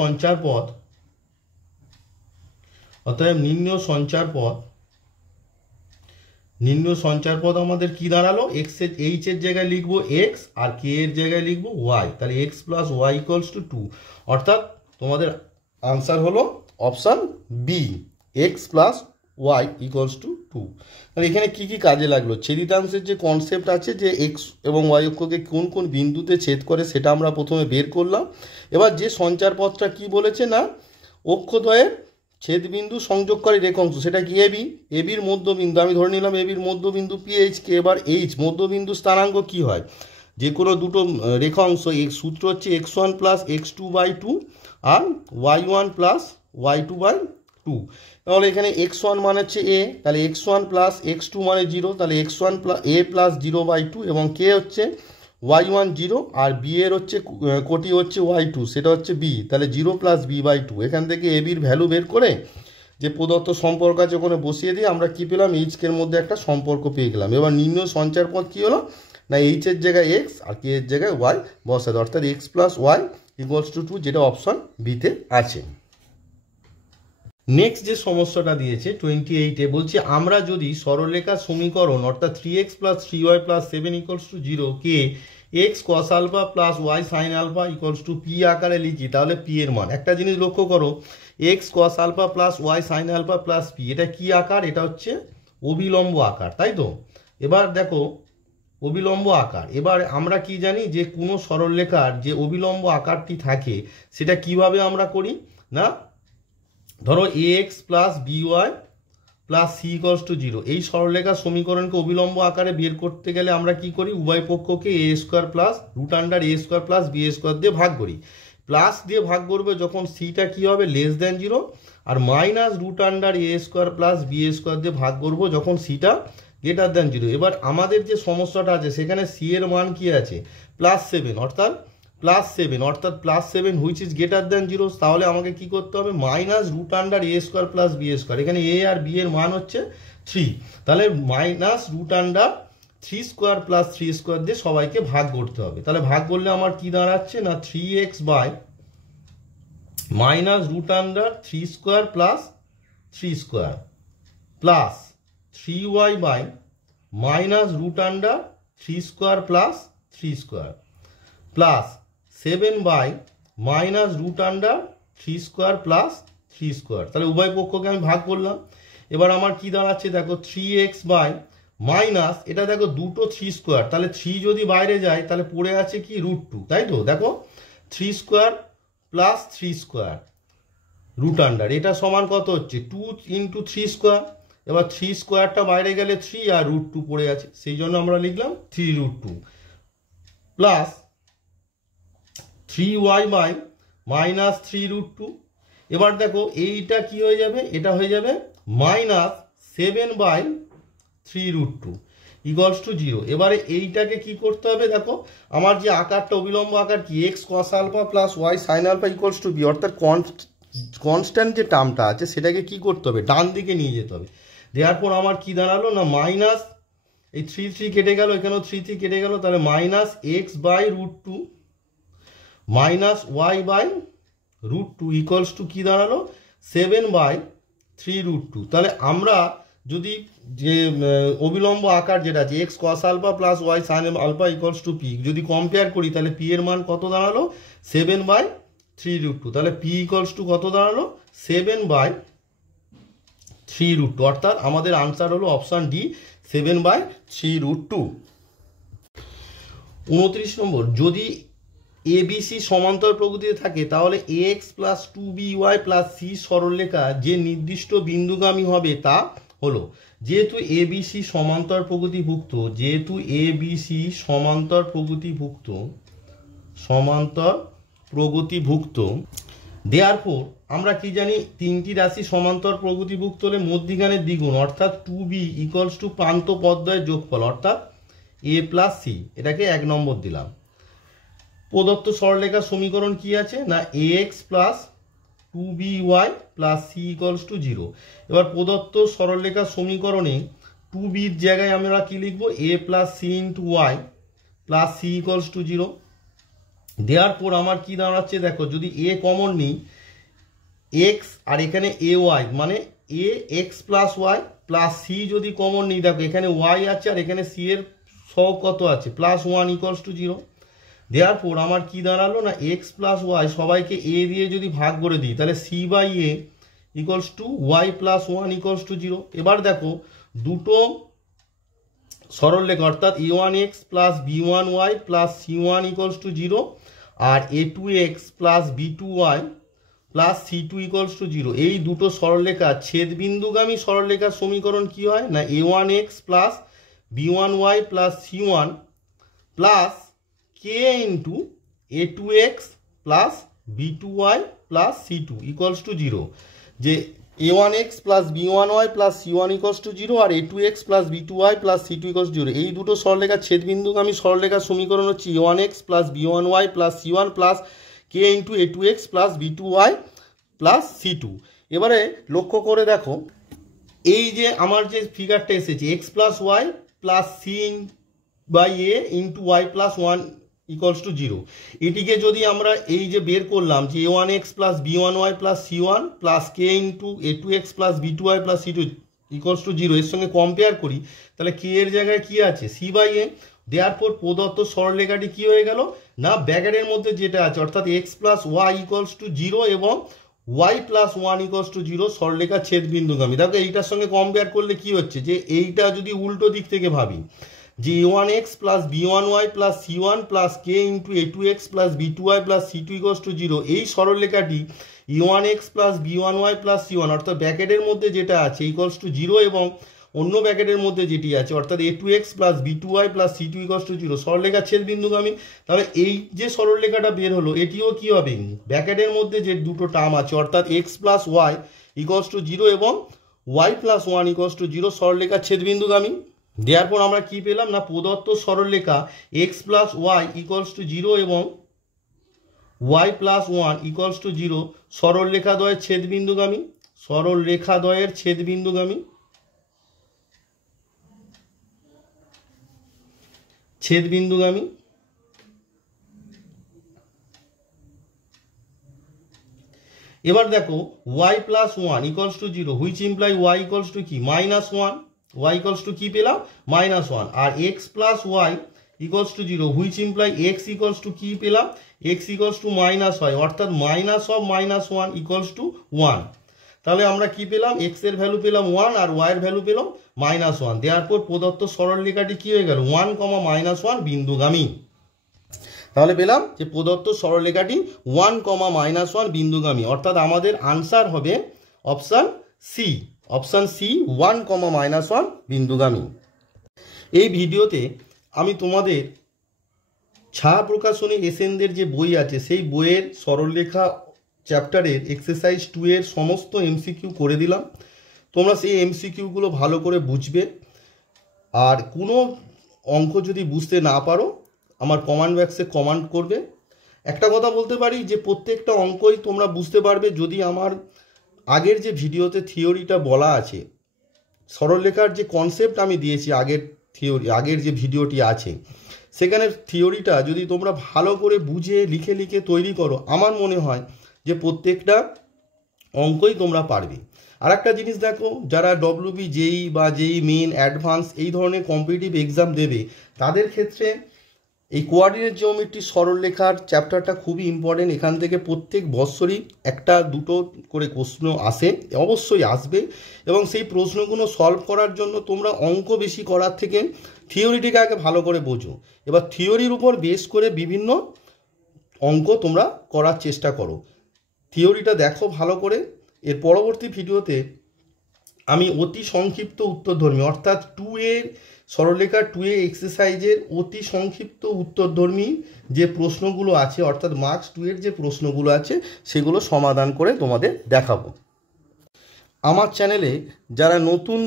সঞ্চারপথ আমাদের কি দাঁড়ালো এক্স এর এইচ এর জায়গায় লিখবো এক্স আর কে এর জায়গায় লিখবো ওয়াই, তাহলে এক্স + ওয়াই ইকুয়ালস টু 2, অর্থাৎ তোমাদের আনসার হলো option B x + y equals to 2। তাহলে এখানে কি কি কাজে লাগলো, ছেদিতাংশের যে কনসেপ্ট আছে যে এক্স এবং ওয়াই অক্ষকে কোন কোন বিন্দুতে ছেদ করে সেটা আমরা প্রথমে বের করলাম। এবার যে সঞ্চারপথটা কি বলেছে না অক্ষদ্বয়ের ছেদবিন্দু সংযোগকারী রেখাংশ, সেটা কি এবি, এবির মধ্যবিন্দু আমি ধরে নিলাম এবির মধ্যবিন্দু পিএইচকে। এবার এইচ মধ্যবিন্দু স্থানাঙ্ক কি হয়, যে কোনো দুটো রেখাংশ সূত্র হচ্ছে x1 প্লাস x2/2 আর y1 প্লাস y2/2। তাহলে এখানে x1 মানে হচ্ছে a, তাহলে x1 প্লাস x2 মানে 0, তাহলে x1 প্লাস a প্লাস 0/2 এবং k হচ্ছে y1 0 আর b এর হচ্ছে কোটি হচ্ছে y2 সেটা হচ্ছে b, তাহলে 0 প্লাস b/2। এখান থেকে a bর ভ্যালু বের করে যে প্রদত্ত সম্পর্ক আছে ওখানে বসিয়ে দিয়ে আমরা কি পেলাম, এইচকের মধ্যে একটা সম্পর্ক পেয়ে গেলাম। এবার নির্ণয় সঞ্চার পথ কী হলো না এইচের জায়গায় এক্স আর কে এর জায়গায় ওয়াই বসাতে, অর্থাৎ x plus Y equals to 2, যেটা অপশন বিতে আছে। নেক্সট যে সমস্যাটা দিয়েছে 28-এ বলছে আমরা যদি সরলরেখার সমীকরণ অর্থাৎ 3x plus 3y plus 7 equals to 0 কে x cos alpha plus y sine alpha equals to p আকারে লিখি, তাহলে পি এর মান একটা জিনিস লক্ষ্য করো, x cos alpha plus y sine alpha plus p, এটা কি আকার, এটা হচ্ছে অবিলম্ব আকার, তাই তো। এবার দেখো অবিলম্ব আকার, এবার আমরা কি জানি যে কোনো সরলরেখার যে অবিলম্ব আকারটি থাকে সেটা কিভাবে আমরা করি না, ধরো a x plus b y plus c equals to 0, এই সরলরেখার সমীকরণকে অবিলম্ব আকারে বের করতে গেলে আমরা কি করি, উভয় পক্ষকে এ square plus root under a square plus b square দিয়ে ভাগ করি, প্লাস দিয়ে ভাগ করবে যখন সিটা কি হবে less than 0, R minus root under a square plus b square দিয়ে ভাগ করবো যখন সিটা গ্রেটার দেন 0। এবার আমাদের যে সমস্যাটা আছে সেখানে সি এর মান কি আছে +7, অর্থাৎ +7 হুইচ ইজ গ্রেটার দেন 0, তাহলে আমাকে কি করতে হবে minus root under a square plus b square, এখানে এ আর বি এর মান হচ্ছে 3, তাহলে minus root under 3 square plus 3 square দিয়ে সবাইকে ভাগ করতে হবে। তাহলে ভাগ করলে আমার কি দাঁড়াচ্ছে না 3x by minus root under 3 square plus 3 square plus 3y by minus root under 3 square plus 3 square plus 7 by minus root under 3 square plus 3 square, তাহলে উভয় পক্ষকে আমি ভাগ করলাম। এবার আমার কি দাঁড়াচ্ছে দেখো 3x বাই মাইনাস, এটা দেখো দুটো 3 স্কোয়ার, তাহলে 3 যদি বাইরে যায় তাহলে পড়ে আছে কি √2, তাই তো। দেখো 3 square plus 3 square root under, এটা সমান কত হচ্ছে 2 ইন্টু 3 স্কোয়ার, এবার 3 স্কোয়ারটা বাইরে গেলে 3 আর √2 পড়ে আছে, সেই জন্য আমরা লিখলাম 3√2 প্লাস 3y বাই মাইনাস 3√2। এবার দেখো এইটা কি হয়ে যাবে, এটা হয়ে যাবে মাইনাস 7 বাই 3√2 ইকুয়ালস টু 0। এবারে এইটাকে কি করতে হবে, দেখো আমার যে আকারটা অবিলম্ব আকার কি x cos alpha plus y sine alpha equals to b, অর্থাৎ কনস্ট্যান্ট যে টার্মটা আছে সেটাকে কি করতে হবে ডান দিকে নিয়ে যেতে হবে। দেওয়ার পর আমার কি দাঁড়ালো না মাইনাস এই 3 কেটে গেল, এখানেও 3 কেটে গেল, তাহলে minus x by √2 minus y by √2 equals to কি দাঁড়ালো 7 বাই 3√2। তাহলে আমরা যদি যে অবিলম্ব আকার যেটা আছে x cos alpha plus y sine alpha equals to p যদি কম্পেয়ার করি তাহলে পি এর মান কত দাঁড়ালো 7 বাই 3√2, তাহলে পি ইকুয়ালস টু কত দাঁড়ালো 7 বাই 3√2, অর্থাৎ আমাদের আনসার হলো অপশান ডি 7 বাই 3√2। 29 নম্বর, যদি এবিসি সমান্তর প্রকৃতিতে থাকে তাহলে x plus 2by plus C সরলরেখা যে নির্দিষ্ট বিন্দুগামী হবে তা হলো, যেহেতু এবিসি সমান্তর প্রগতিভুক্ত দেয়ারপর আমরা কি জানি তিনটি রাশি সমান্তর প্রগতিভুক্ত হলে মধ্যিখানের দ্বিগুণ অর্থাৎ 2b ইকুয়ালস টু প্রান্ত পদ্বয়ের যোগফল অর্থাৎ a প্লাস সি, এটাকে 1 নম্বর দিলাম। প্রদত্ত সরলরেখার সমীকরণ কি আছে না ax plus 2by plus c equals to 0। এবার প্রদত্ত সরলরেখার সমীকরণে 2bর জায়গায় আমরা কি লিখবো a plus c into y plus c equals to 0। দেওয়ার পর আমার কি দাঁড়াচ্ছে দেখো যদি a কমন নিই x আর এখানে ay মানে a x plus Y plus c যদি কমন নিই দেখো এখানে y আছে আর এখানে c এর সহগ কত আছে +1 ইকুয়ালস টু 0। দেওয়ার পর আমার কি দাঁড়ালো না x প্লাস ওয়াই সবাইকে a দিয়ে যদি ভাগ করে দিই তাহলে c by a equals to y plus one equals to zero. এবার দেখো দুটো সরলরেখা অর্থাৎ a one x plus b one y plus c one equals to zero আর a two x plus b two y plus c two equals to zero, এই দুটো সরলরেখা ছেদবিন্দুগামী সরলরেখার সমীকরণ কি হয় না a one x plus b one y plus c one plus k into a two x plus b two y plus c two equals to zero. যে a one x plus b one y plus c one equals to zero আর a two x plus b two y plus c two equals to zero, এই দুটো সরলরেখার ছেদবিন্দুগামী সরলরেখার সমীকরণ হচ্ছে a one x plus b one y plus c one plus k into a two x plus b two y plus c two. এবারে লক্ষ্য করে দেখো এই যে আমার যে ফিগারটা এসেছে x plus Y plus c by a into y plus one equals to zero, এটিকে যদি আমরা এই যে বের করলাম যে a one x plus b one y plus c one plus k into a two x plus b two y plus c two equals to zero এর সঙ্গে কম্পেয়ার করি, তাহলে কে এর জায়গায় কি আছে সি বাই এ। দেয়ারফর প্রদত্ত সরলরেখাটি কি হয়ে গেল না ব্র্যাকেটের মধ্যে যেটা আছে অর্থাৎ x plus Y equals to zero এবং y plus one equals to zero সরলরেখা ছেদবিন্দুগামী। দেখো এইটার সঙ্গে কম্পেয়ার করলে কি হচ্ছে যে এইটা যদি উল্টো দিক থেকে ভাবি যে a one x plus b one y plus c one plus k into a two x plus b two y plus c two equals to zero, এই সরলরেখাটি a one x plus b one y plus c one অর্থাৎ ব্র্যাকেটের মধ্যে যেটা আছে equals to zero এবং অন্য ব্র্যাকেটের মধ্যে যেটি আছে অর্থাৎ a two x plus b two y plus c two equals to zero সরলরেখার ছেদবিন্দুগামী। তাহলে এই যে সরলরেখাটা বের হলো এটিও কি হবে ব্র্যাকেটের মধ্যে যে দুটো টার্ম আছে অর্থাৎ x plus Y equals to zero এবং y plus one equals to zero সরলরেখার ছেদবিন্দুগামী। দেওয়ার পর আমরা কি পেলাম না প্রদত্ত সরলরেখা x plus Y equals to zero এবং y plus one equals to zero সরলরেখা দ্বয়ের ছেদবিন্দুগামী, সরলরেখা দ্বয়ের ছেদবিন্দুগামী ছেদবিন্দুগামী। এবার দেখো y plus one equals to zero which imply y equals to কি minus one, y equals to কি পেলাম মাইনাস ওয়ান আর x plus Y equals to zero which imply x equals to কি পেলাম x equals to minus y অর্থাৎ minus of minus one equals to one. তাহলে আমরা কি পেলাম এক্স এর ভ্যালু পেলাম ওয়ান আর ওয়াই এর ভ্যালু পেলাম মাইনাস ওয়ান। দেওয়ার পর প্রদত্ত সরলরেখাটি কি হয়ে গেল ওয়ান কমা মাইনাস ওয়ান বিন্দুগামী। তাহলে পেলাম যে প্রদত্ত সরলরেখাটি ওয়ান কমা মাইনাস ওয়ান বিন্দুগামী অর্থাৎ আমাদের আনসার হবে option c, option c one comma minus one বিন্দুগামী। এই ভিডিওতে আমি তোমাদের ছায়া প্রকাশনী এসএনদের যে বই আছে সেই বইয়ের সরলরেখা চ্যাপ্টারের এক্সারসাইজ 2 এর সমস্ত এমসিকিউ করে দিলাম। তোমরা সেই এমসিকিউগুলো ভালো করে বুঝবে আর কোনো অঙ্ক যদি বুঝতে না পারো আমার কমেন্ট বক্সে কমেন্ট করবে। একটা কথা বলতে পারি যে প্রত্যেকটা অঙ্কই তোমরা বুঝতে পারবে যদি আমার আগের যে ভিডিওতে থিওরিটা বলা আছে সরলরেখার যে কনসেপ্ট আমি দিয়েছি আগের থিওরি আগের যে ভিডিওটি আছে সেখানে থিওরিটা যদি তোমরা ভালো করে বুঝে লিখে লিখে তৈরি করো আমার মনে হয় যে প্রত্যেকটা অঙ্কই তোমরা পারবে। আর একটা জিনিস দেখো যারা ডব্লিউবি জেই বা জেই মেন অ্যাডভান্স এই ধরনের কম্পিটিটিভ এক্সাম দেবে তাদের ক্ষেত্রে এই কোঅর্ডিনেট জিওমেট্রি সরলরেখার চ্যাপ্টারটা খুবই ইম্পর্টেন্ট। এখান থেকে প্রত্যেক বছরই একটা দুটো করে প্রশ্ন আসে, অবশ্যই আসবে এবং সেই প্রশ্নগুলো সলভ করার জন্য তোমরা অঙ্ক বেশি করার থেকে থিওরিটিকে আগে ভালো করে বোঝো, এবার থিওরির উপর বেস করে বিভিন্ন অঙ্ক তোমরা করার চেষ্টা করো। থিওরিটা দেখো ভালো করে। এর পরবর্তী ভিডিওতে আমি অতি সংক্ষিপ্ত উত্তরধর্মী অর্থাৎ 2 এর সরলরেখা 2 এ এক্সারসাইজের অতি সংক্ষিপ্ত উত্তরধর্মী যে প্রশ্নগুলো আছে অর্থাৎ মার্কস 2 এর যে প্রশ্নগুলো আছে সেগুলো সমাধান করে তোমাদের দেখাবো। আমার চ্যানেলে যারা নতুন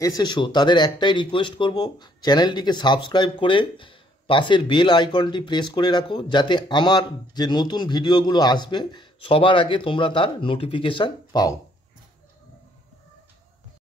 এসেছো তাদের একটাই রিকোয়েস্ট করব, চ্যানেলটিকে সাবস্ক্রাইব করে পাশের বেল আইকনটি প্রেস করে রাখো যাতে আমার যে নতুন ভিডিওগুলো আসবে সবার আগে তোমরা তার নোটিফিকেশান পাও।